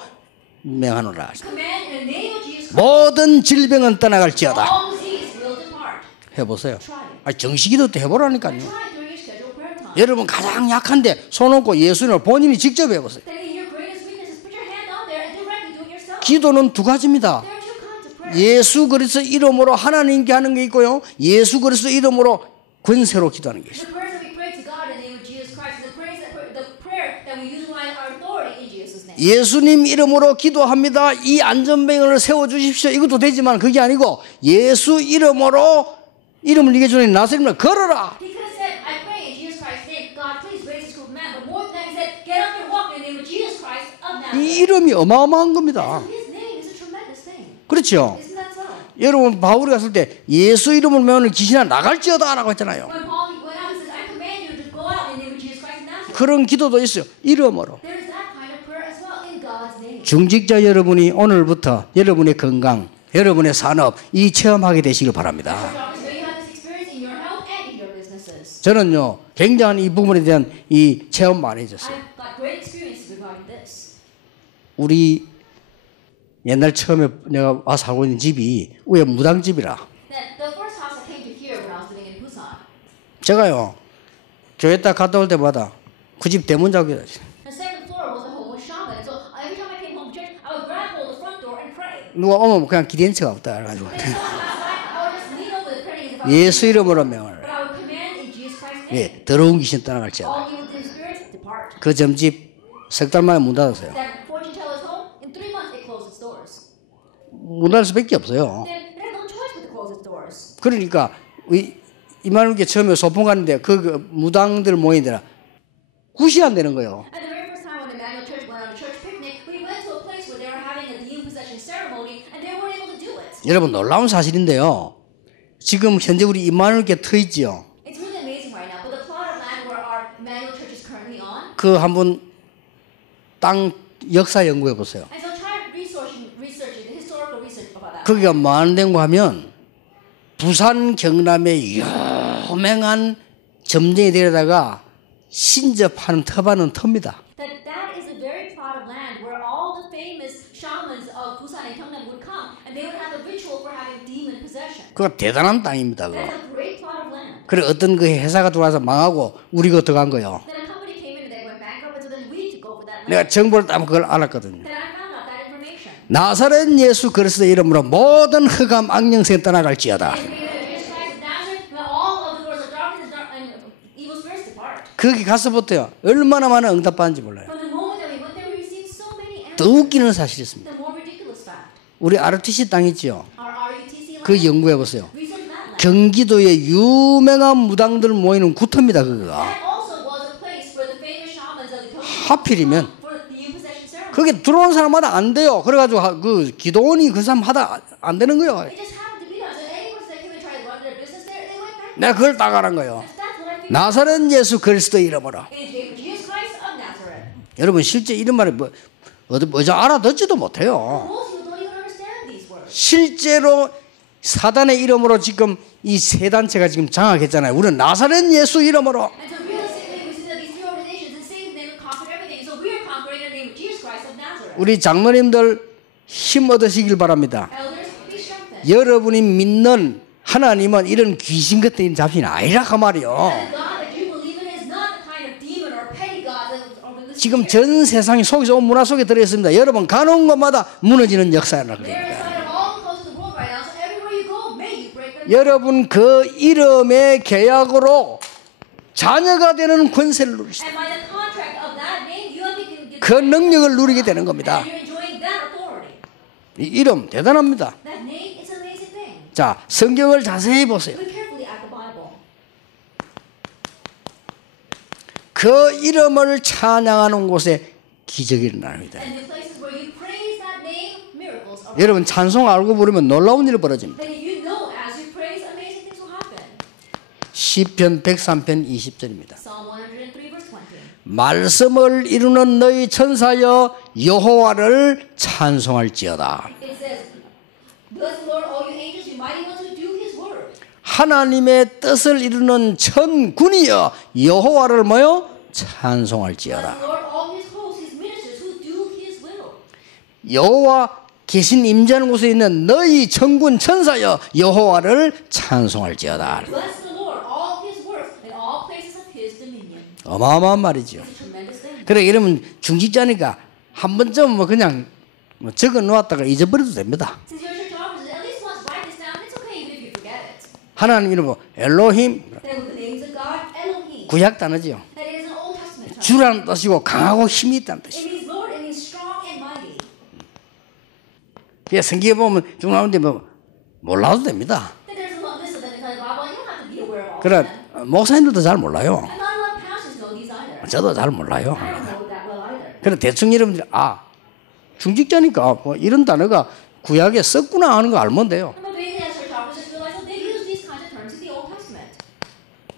명하노라. Command in the name of Jesus Christ. 모든 질병은 떠나갈지어다. All disease will depart. 해보세요. Try it. 아, 정식기도 때 해보라니까요. Try it during your scheduled prayer time. 여러분 가장 약한데 손 얹고 예수님을 본인이 직접 해보세요. Then in your greatest weaknesses, put your hand out there and directly do it yourself. 기도는 두 가지입니다. There are 2 kinds of prayer. 예수 그리스도 이름으로 하나님께 하는 게 있고요. 예수 그리스도 이름으로 권세로 기도하는 게 있어요. The prayers that we pray to God in the name of Jesus Christ, the prayer that we utilize our authority 예수님 이름으로 기도합니다. 이 안전병을 세워주십시오. 이것도 되지만 그게 아니고 예수 이름으로 이름을 이겨 주는 나사렛을 걸어라. He could have said, I pray in Jesus Christ's name, God, please raise this group of men. But more than that, he said, get up and walk in the name of Jesus Christ of Nazareth. 이 이름이 어마어마한 겁니다. So his name is a tremendous thing. 그렇죠. Isn't that so? 여러분 바울이 갔을 때 예수 이름을 메우는 귀신아 나갈지어다라고 했잖아요. When Paul went out, he says, I command you to go out in the name of Jesus Christ of Nazareth. 그런 기도도 있어요. 이름으로. There is that kind of prayer as well in God's name. 중직자 여러분이 오늘부터 여러분의 건강, 여러분의 산업 이 체험하게 되시길 바랍니다. May you have this experience in your health and in your businesses. 저는요 굉장한 이 부분에 대한 이 체험 많이 해줬어요. I've got great experience regarding this. 우리 옛날 처음에 내가 와서 살고 있는 집이 위에 무당집이라. The first house I came to here when I was living in Busan. 제가요 교회 딱 갔다 올 때마다 그 집 대문 잡기다. The second floor was a homeless shaman. So every time I came home from church, I would grab hold of the front door and pray. 누가 오면 그냥 기대는 척 없다 그래가지고 And so I would just lean over the praying as if I was 예수 이름으로 명을. But I would command in Jesus Christ's name. 예, 더러운 귀신 떠나갈지어다. All evil spirits depart. 그 점집 석 달 만에 문 닫았어요. That fortune teller's home, in 3 months it closed its doors. 문 닫을 수밖에 없어요. Then it had no choice but to close its doors. 그러니까 이만하게 처음에 소풍 갔는데 그 무당들 모이더라. 굿이 안 되는 거예요. And the very first time when Emmanuel Church went on a church picnic, we went to a place where they were having a demon possession ceremony, and they weren't able to do it. 여러분 놀라운 사실인데요. 지금 현재 우리 임마누엘교회 터 있지요. It's really amazing right now. But the plot of land where our Emmanuel Church is currently on, 그 한번 땅 역사 연구해 보세요. and so try researching the historical research about that. 거기가 뭐 하는 데인가 하면 부산 경남의 유명한 점쟁이 데려다가 신접하는 터바는 터입니다. That is a very plot of land where all the famous shamans of Busan and Gyeongnam would come, and they would have a ritual for having demon possession. 그거 대단한 땅입니다. 그거. That's a great plot of land. 그래 어떤 그 회사가 들어와서 망하고 우리가 들어간 거요. Then a company came in and they went bankrupt, and so then we took over that land. 내가 정보를 따면 그걸 알았거든요. Then I found out that information. 나사렛 예수 그리스도의 이름으로 모든 흑암 악령세 떠나갈지어다. In the name of Jesus Christ of Nazareth, may all of the doors of darkness and evil spirits depart. 거기 가서부터요 얼마나 많은 응답받는지 몰라요. From the moment that we went there, we received so many 더 answers. 웃기는 사실이 있습니다. The more ridiculous fact. 우리 ROTC 땅 있죠. Our RUTC 그 land. 연구해 보세요. Research that land. 경기도의 유명한 무당들 모이는 구터입니다. 그거가. That also was a place for the famous shamans of the Gyeongnam 하필이면 for the demon possession ceremony. 거기 들어온 사람마다 안 돼요. 그래가지고 그 기도원이 그 사람 하다 안 되는 거예요. It just happened to be that. So any person that came and tried to run their business there, they went back. 내가 그걸 따가란 거예요. That's what I figured. 나사렛 예수 그리스도 이름으로. In the name of Jesus Christ of Nazareth. 여러분 실제 이런 말을 어디 알아듣지도 못해요. Most people don't even understand these words. 실제로 사단의 이름으로 지금 이 세 단체가 지금 장악했잖아요. 우리는 나사렛 예수 이름으로. And so realistically, we see that these three organizations in Satan's name conquered everything. So we are conquering in the name of Jesus Christ of Nazareth. 우리 장로님들 힘 얻으시길 바랍니다. Elders, be strengthened. 여러분이 믿는 하나님은 이런 귀신 같은 잡힌 아니라 그 말이요. And the God that you believe in is not the kind of demon or petty God that is over the 지금 전 세상이 속에서 온 문화 속에 들어있습니다. 여러분 가는 곳마다 무너지는 역사라 They're 그럽니다. inside of all the coasts of the world right now. So everywhere you go, may you break them. 여러분 그 이름의 계약으로 자녀가 되는 권세를 누리시다. And by the contract of that name, you have been 그 능력을 누리게 되는 겁니다. and you're enjoying that authority. 이 이름 대단합니다. That name is an amazing thing. 자, 성경을 자세히 보세요. Look carefully at the Bible. 그 이름을 찬양하는 곳에 기적이 일어납니다. And the places where you praise that name, miracles are. 여러분 찬송 알고 부르면 놀라운 일이 벌어집니다. Then you know as you praise, amazing things will happen. 시편 103편 20절입니다. Psalm 103 verse 20. 말씀을 이루는 너희 천사여 여호와를 찬송할지어다. It says, bless the Lord, all you angels, you mighty ones who do his word. 하나님의 뜻을 이루는 천군이여 여호와를 뭐요? 찬송할지어다. Bless the Lord, all his hosts, his ministers who do his will. 여호와 계신 임재하는 곳에 있는 너희 천군 천사여 여호와를 찬송할지어다. Bless the Lord, all his works, and all places of his dominion. 어마어마한 말이죠. It's a tremendous thing. 그래 이러면 중직자니까 한 번쯤 뭐 그냥 적어 놓았다가 잊어버려도 됩니다. Since you're church officers, at least once write this down. It's okay even if you forget it. 하나님 이름 엘로힘 Then with the names of God, Elohim. 구약 단어지요. That is an Old Testament term. 주라는 뜻이고 강하고 힘이 있다는 It 뜻이에요. means Lord, it means strong 그냥 성경에 보면 쭉 나오는데 뭐 몰라도 됩니다. Then there's a long list of them in the Bible. You don't have to be aware of all of 그래 them. 목사님들도 잘 몰라요. And not a lot of pastors know these either. 저도 잘 몰라요. I don't know that well either. 그래 대충 여러분들이 중직자니까 뭐 이런 단어가 구약에 썼구나 하는 거 알면 돼요. But basically, as church officers realize that they use these kinds of terms in the Old Testament.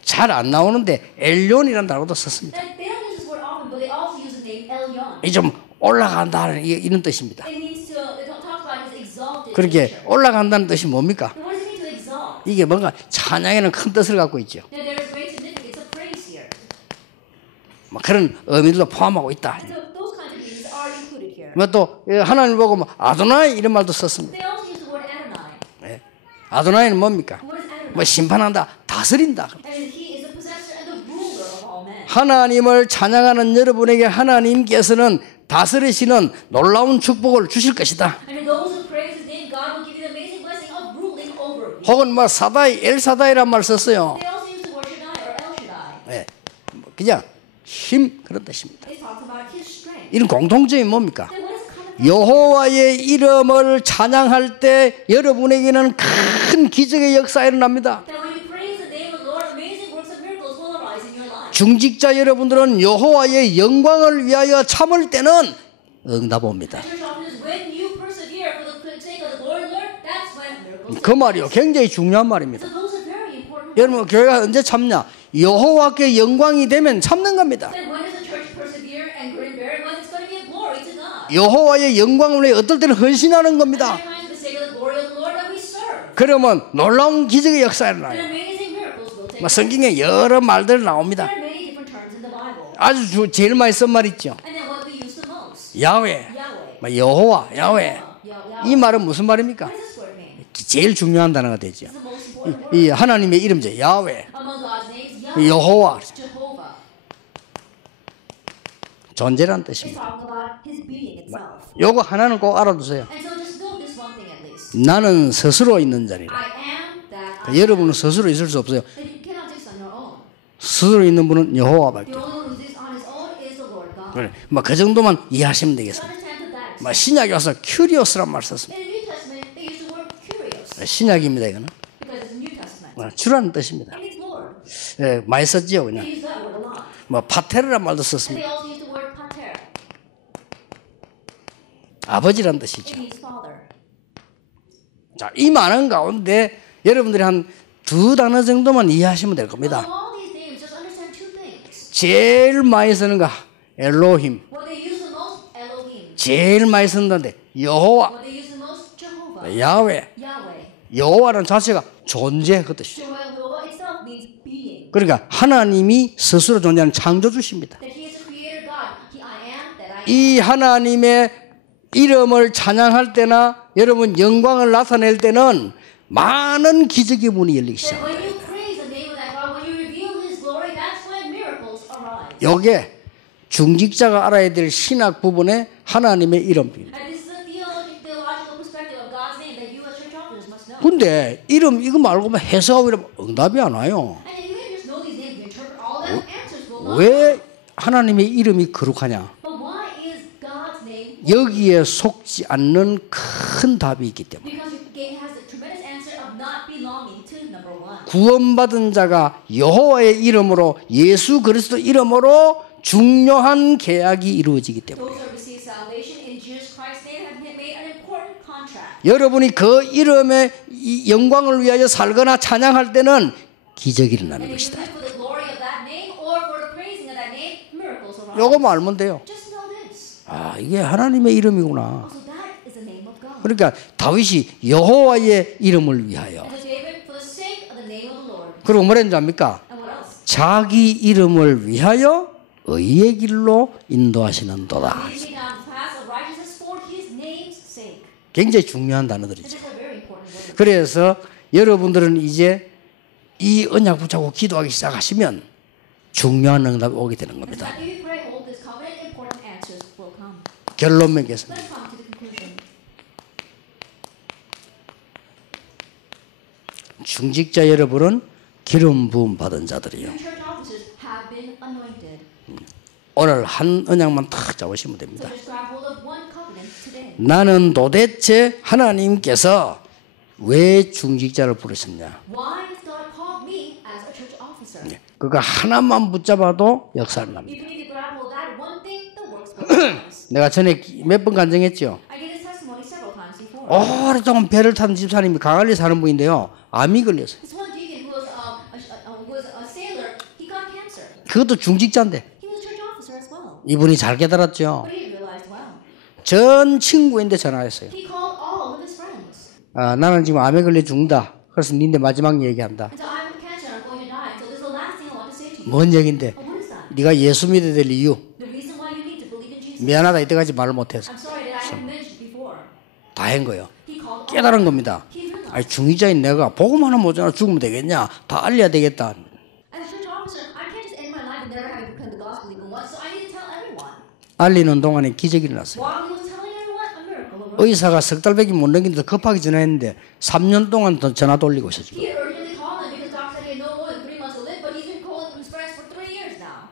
잘 안 나오는데 엘론이라는 단어도 썼습니다. That they don't use this word often, but they also use the name Elyon. 이 좀 올라간다는 이런 뜻입니다. It means to. It talks about his exalted 그렇게 nature. 올라간다는 뜻이 뭡니까? But what does it mean to exalt? 이게 뭔가 찬양에는 큰 뜻을 갖고 있죠. Now, there is great significance of praise here. 뭐 그런 의미들도 포함하고 있다. And so those kinds of meanings are included here. 뭐 또 하나님 보고 뭐 아도나이 이런 말도 썼습니다. They also use the word Adonai. 예. 아도나이는 뭡니까? What is Adonai? 뭐 심판한다, 다스린다. And he is the possessor and the ruler of all men. 하나님을 찬양하는 여러분에게 하나님께서는 다스리시는 놀라운 축복을 주실 것이다. And to those who praise his name, God will give you the amazing blessing of ruling over you. 혹은 뭐 사다이, 엘사다이란 말 썼어요. They also use the word Shaddai or El Shaddai. 예. 그냥 힘 그런 뜻입니다. It talks about his strength. 이런 공통점이 뭡니까? Then what is kind of 여호와의 이름을 찬양할 때 여러분에게는 큰 기적의 역사가 일어납니다. that when you praise the name of the Lord, amazing works and miracles will arise in your life. 중직자 여러분들은 여호와의 영광을 위하여 참을 때는 응답 옵니다. Church officers, when you persevere for the sake of the glory of the Lord, that's when miracles. 그 말이요. 굉장히 중요한 말입니다. So those are very important. 여러분 교회가 언제 참냐? 여호와께 영광이 되면 참는 겁니다. Then when does the church persevere and grin and bear it? When it's going to give glory to God. 여호와의 영광을 위해 어떨 때는 헌신하는 And 겁니다. for the sake of the glory of the Lord that we serve. 그러면 놀라운 기적의 역사가 일어나요. And amazing miracles will take 뭐 place. 성경에 여러 말들 나옵니다. There are many different terms in the Bible. 아주 제일 많이 쓴 말 있죠. And then what we use the most? 야훼, Yahweh. 뭐 여호와, 야훼. Yahweh. 이 말은 무슨 말입니까? What does this word mean? 제일 중요한 단어가 되죠. It's the most important word. 이 하나님의 이름이죠. 야훼, Among God's names, Yahweh, 여호와. Jehovah. 존재란 It's 뜻입니다. talking about his being itself. 요거 하나는 꼭 알아두세요. And so just know this one thing at least. 나는 스스로 있는 자리라. I am that I 그러니까 여러분은 스스로 있을 수 없어요. And you cannot exist on your own. 스스로 있는 분은 여호와밖에. The only one who exists on his own is the Lord God. 그래, 뭐그 정도만 이해하시면 To 되겠습니다. understand to that 뭐 extent. 신약에 와서 큐리오스란 말 썼습니다. In the New Testament, they use the word curious 신약입니다 이거는. because it's New Testament. 주라는 뜻입니다. It means Lord. 예, 많이 썼지요 그냥. They use that word a lot. 뭐 파테르란 말도 And 썼습니다. they also use the word pater. 아버지란 It 뜻이죠. means father. 자, 이 많은 가운데 여러분들이 한 두 단어 정도만 이해하시면 될 겁니다. Of all these names, just understand two things. 제일 많이 쓰는 거 엘로힘, What they use the most, Elohim. 제일 많이 쓴다는데 여호와, What they use the most, Jehovah. 야훼. Yahweh. 여호와라는 자체가 존재 그 뜻이죠. Jehovah itself means being. 그러니까 하나님이 스스로 존재하는 창조주십니다. That he is a creator God. I am that I am. 이 하나님의 이름을 찬양할 때나 여러분 영광을 나타낼 때는 많은 기적의 문이 열리기 That when 시작합니다. you praise the name of that God, when you reveal his glory, that's when miracles arise. 요게 중직자가 알아야 될 신학 부분에 하나님의 이름입니다. And this is a theological perspective of God's name that you as church officers must know. 근데 이름 이거 말고만 해석하고 이러면 응답이 안 와요. And if you can just know these names, you interpret all them, answers will not. 왜 하나님의 이름이 거룩하냐? But why is God's name? 여기에 속지 않는 큰 답이 있기 때문에. Because it has a tremendous answer of not belonging to number one. 구원받은 자가 여호와의 이름으로 예수 그리스도 이름으로 중요한 계약이 이루어지기 때문에 Those who receive salvation in Jesus Christ's name have been made an important contract. 여러분이 그 이름의 이 영광을 위하여 살거나 찬양할 때는 기적이 일어나는 And if you 것이다. live for the glory of that name or for the praising of that name, miracles arise. 요거만 알면 돼요. Just know this. 아, 이게 하나님의 이름이구나. So that is the name of God. 그러니까 다윗이 여호와의 이름을 위하여. And so David, for the sake of the name of the Lord. 그리고 뭐랬는지 압니까? And what else? 자기 이름을 위하여 의의 길로 인도하시는도다. Leading me down the path of righteousness for his name's sake. 굉장히 중요한 This 단어들이죠. is a very important word. 그래서 여러분들은 이제 이 언약 붙잡고 기도하기 시작하시면 중요한 응답이 오게 되는 겁니다. That if you pray, hold this covenant, important answers will come. 결론 맺겠습니다. Let's come to the conclusion. 중직자 여러분은 기름 부음 받은 자들이요. You church officers have been anointed. 오늘 한 언약만 탁 잡으시면 So 됩니다. just grab hold of one covenant today. 나는 도대체 하나님께서 왜 중직자를 부르셨냐? Why has God called me as a church officer? 그거 하나만 붙잡아도 역사를 납니다. Even if you grab hold of that one thing, the works will rise. 내가 전에 몇 번 간증했죠. I gave this testimony several times before. 오랫동안 배를 타는 집사님이 강할리 사는 분인데요. 암이 걸렸어요. This one deacon who was a sailor, he got cancer. 그것도 중직자인데 He was a church officer as well. 이분이 잘 깨달았죠. But he realized, wow. 전 친구인데 전화했어요. He called all of his friends. 나는 지금 암에 걸려 죽는다. 그래서 니네 마지막 얘기한다. And so I'm with cancer, I'm going to die. So this is the last thing I want to say to you. 뭔 얘긴데? What is that? 네가 예수 믿어야 될 이유. The reason why you need to believe in Jesus. 미안하다 이때까지 말을 못해서 I'm sorry that I haven't mentioned before. 다 한 거예요. He called all. 깨달은 겁니다. He realized. 아니 중위자인 내가 복음 하나 모자라 죽으면 되겠냐? 다 알려야 되겠다. As a church officer, I can't just end my life and never having proclaimed the gospel even once. So I need to tell everyone. 알리는 동안에 기적이 일어났어요. While he was telling everyone, a miracle arose. 의사가 석 달밖에 못 넘기는데 급하게 전화했는데 3년 동안 더 전화 돌리고 있었죠. He had urgently called him because doctor said he had no more than 3 months to live, but he's been calling his friends for 3 years now.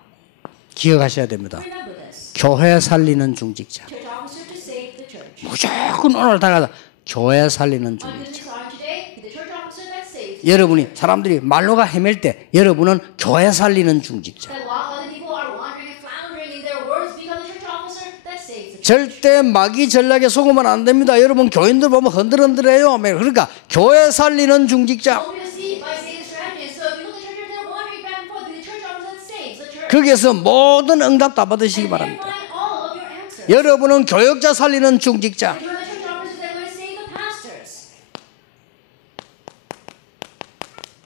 기억하셔야 됩니다. Remember this. 교회 살리는 중직자. Church officer to save the church. 무조건 오늘 다가다 교회 살리는 On 중직자. this hour today, be the church officer that saves. 여러분이 사람들이 말로가 헤맬 때 여러분은 교회 살리는 중직자. That while other people are wandering and floundering in their words, become the church officer that saves the church. 절대 마귀 전략에 속으면 안 됩니다. 여러분 교인들 보면 흔들흔들해요. 그러니까 교회 살리는 중직자. Don't be deceived by Satan's strategy. So if you look at churches, they're wandering back and forth. Be the church officer that saves the church. 거기에서 모든 응답 다 받으시기 And there 바랍니다. find all of your answers. 여러분은 교역자 살리는 중직자. You're the church officers that are going to save the pastors.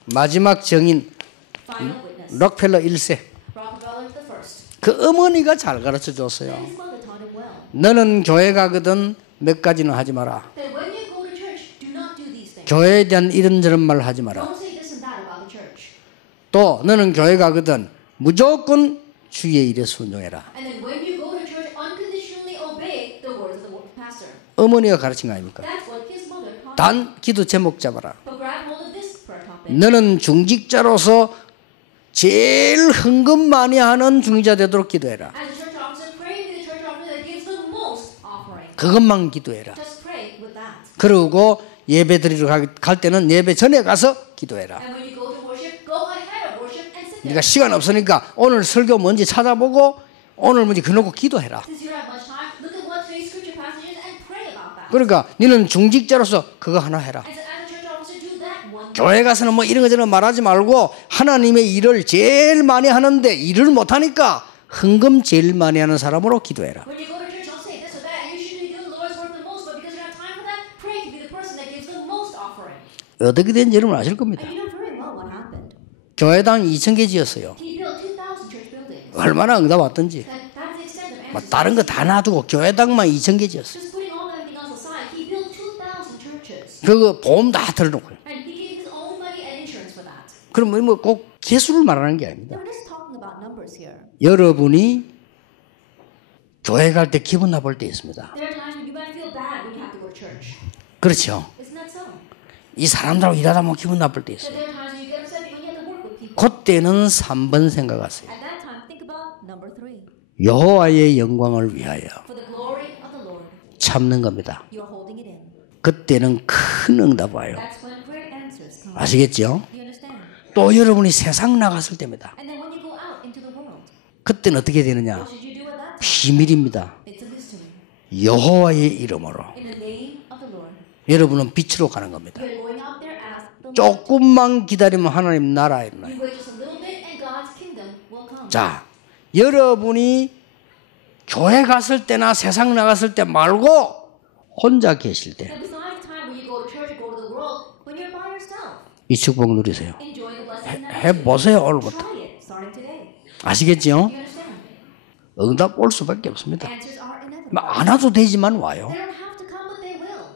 마지막 증인 Final witness. 록펠러 1세. Rockefeller the first. 그 어머니가 잘 가르쳐 줬어요. His mother taught him well. 너는 교회 가거든 몇 가지는 하지 마라. That when you go to church, do not do these things. 교회에 대한 이런저런 말 하지 마라. Don't say this and that about the church. 또 너는 교회 가거든 무조건 주의 일에 순종해라. And then when you go to church, unconditionally obey the words of the pastor. 어머니가 가르친 거 아닙니까? That's what his mother taught him. 단 기도 제목 잡아라. But grab hold of this prayer topic. 너는 중직자로서 제일 헌금 많이 하는 중직자 되도록 기도해라. As a church officer, pray to the church officer that gives the most offering. 그것만 기도해라. Just pray with that. 그러고 예배 드리러 갈 때는 예배 전에 가서 기도해라. And when you go to worship, go ahead of worship and sit there. 네가 시간 없으니까 오늘 설교 뭔지 찾아보고 오늘 뭔지 그놓고 기도해라. Since you don't have much time, look at what today's scripture passage is and pray about that. 그러니까 너는 중직자로서 그거 하나 해라. And so as a church officer, do that one. 교회 가서는 뭐 이런 거 저런 거 말하지 말고 하나님의 일을 제일 많이 하는데 일을 못하니까 헌금 제일 많이 하는 사람으로 기도해라. When you go to church, don't say this or that. And you should be doing the Lord's work the most, but because you don't have time for that, pray to be the person that gives the most offering. 어떻게 된지 여러분 아실 겁니다. And you know very well what happened. 교회당 2,000개 지었어요. He built 2,000 church buildings. 얼마나 응답 왔던지. That's the extent of 뭐 answers. 다른 거 다 놔두고 교회당만 2,000개 지었어요. Just putting all everything else aside, he built 2,000 churches. 그거 보험 다 들어놓고요. And he gave his own money and insurance for that. 그럼 뭐 꼭 개수를 말하는 게 아닙니다. We're just talking about numbers here. 여러분이 교회 갈 때 기분 나쁠 때 있습니다. There are times when you might feel bad when you have to go to church. 그렇죠. Isn't that so? 이 사람들하고 일하다 보면 기분 나쁠 때 That 있어요. there are times when you get upset when you have to work with people. 그때는 3번 생각하세요. At that time, think about number 3. 여호와의 영광을 위하여 For the glory of the Lord, 참는 겁니다. you are holding it in. 그때는 큰 응답 와요. That's when great answers come. 아시겠죠? You understand? 또 여러분이 세상 나갔을 때입니다. And then when you go out into the world, 그때는 어떻게 되느냐? what should you do at that time? 비밀입니다. It's a mystery. 여호와의 이름으로 In the name of the Lord, 여러분은 빛으로 가는 겁니다. you're going out there as the Lord. 조금만 기다리면 하나님 나라에 일어나요. You wait just a little bit, and God's kingdom will come. 자, 여러분이 교회 갔을 때나 세상 나갔을 때 말고 혼자 계실 때 이 And besides the time when you go to church or go to the world, when you're by yourself, 축복 누리세요. enjoy the blessing that 해보세요 오늘부터. try it, starting today. 아시겠죠? You understand? 응답 올 수밖에 없습니다. Answers are inevitable. 뭐 안 와도 되지만 와요. They don't have to come, but they will.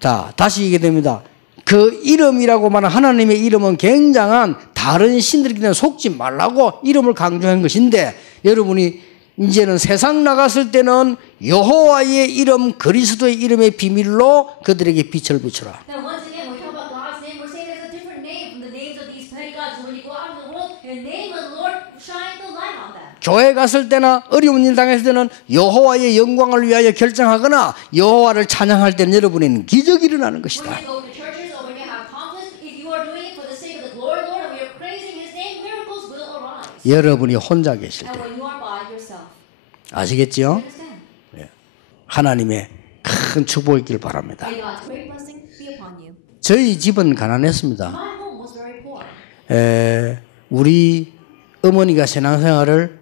자, 다시 얘기 됩니다. 그 이름이라고 말하는 하나님의 이름은 굉장한 다른 신들에게는 속지 말라고 이름을 강조한 것인데 여러분이 이제는 세상 나갔을 때는 여호와의 이름 그리스도의 이름의 비밀로 그들에게 빛을 비추라. Now, once again, when we talk about God's name, we're saying there's a different name from the names of these petty gods. So when you go out in the world, in the name of the Lord, shine the light on them. 교회 갔을 때나 어려운 일 당했을 때는 여호와의 영광을 위하여 결정하거나 여호와를 찬양할 때는 여러분에는 기적이 일어나는 것이다. When you go to churches or when you have conflict, if you are doing it for the sake of the glory of the Lord and we are praising His name, miracles will arise. 여러분이 혼자 계실 And 때. when you are by yourself. 아시겠죠? Understand? 하나님의 큰 축복이 있길 바랍니다. May God's great blessing be upon you. 저희 집은 가난했습니다. My home was very poor. 우리 어머니가 신앙생활을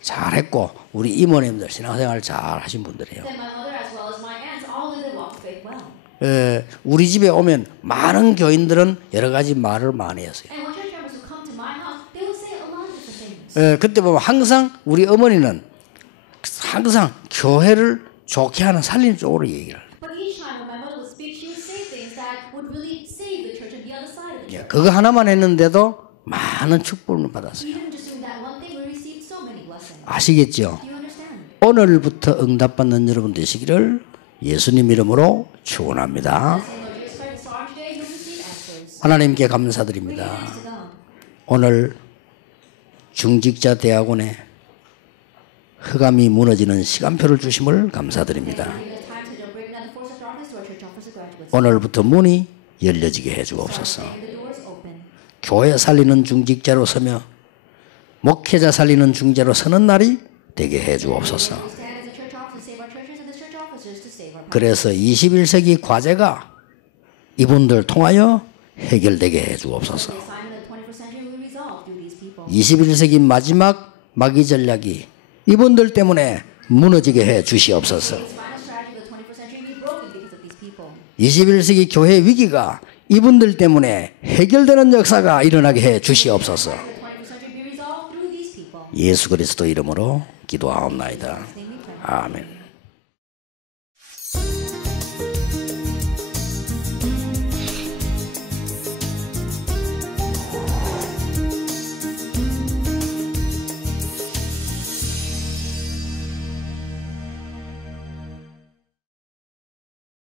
잘했고 우리 이모님들 신앙생활을 잘하신 분들이에요. Then my mother as well as my aunts all lived their walk of faith well. 우리 집에 오면 많은 교인들은 여러 가지 말을 많이 했어요. And when church members would come to my house, they would say a lot of different things. 그때 보면 항상 우리 어머니는 항상 교회를 좋게 하는 살리는 쪽으로 얘기를 해요. But each time when my mother would speak, she would say things that would really save the church and the other side of the church. 그거 하나만 했는데도 많은 축복을 받았어요. Even just doing that one thing, we received so many blessings. 아시겠죠? Do you understand? 오늘부터 응답받는 여러분 되시기를 예수님 이름으로 축원합니다. Saying, Lord Jesus Christ, starting today, you'll receive answers. 하나님께 Bring 감사드립니다. thanks to God. 오늘 중직자 대학원에 흑암이 무너지는 시간표를 주심을 감사드립니다. Give us time to break down the force of darkness to our church office of graduates. 오늘부터 문이 열려지게 해주옵소서. And the doors open. 교회 살리는 중직자로 서며 목회자 살리는 중직자로 서는 날이 되게 해주옵소서. We stand as a church office to save our churches and the church officers to save our 그래서 21세기 과제가 이분들 통하여 해결되게 해주옵소서. The assignment of the 21st century will resolve through these people. 21세기 마지막 마귀 전략이 이분들 때문에 무너지게 해 주시옵소서. This final strategy of the 21st century will be broken because of these people. 21세기 교회 위기가 이분들 때문에 해결되는 역사가 일어나게 해 주시옵소서. The 21st century be resolved through these people. 예수 그리스도 이름으로 기도하옵나이다. In His name we pray. 아멘.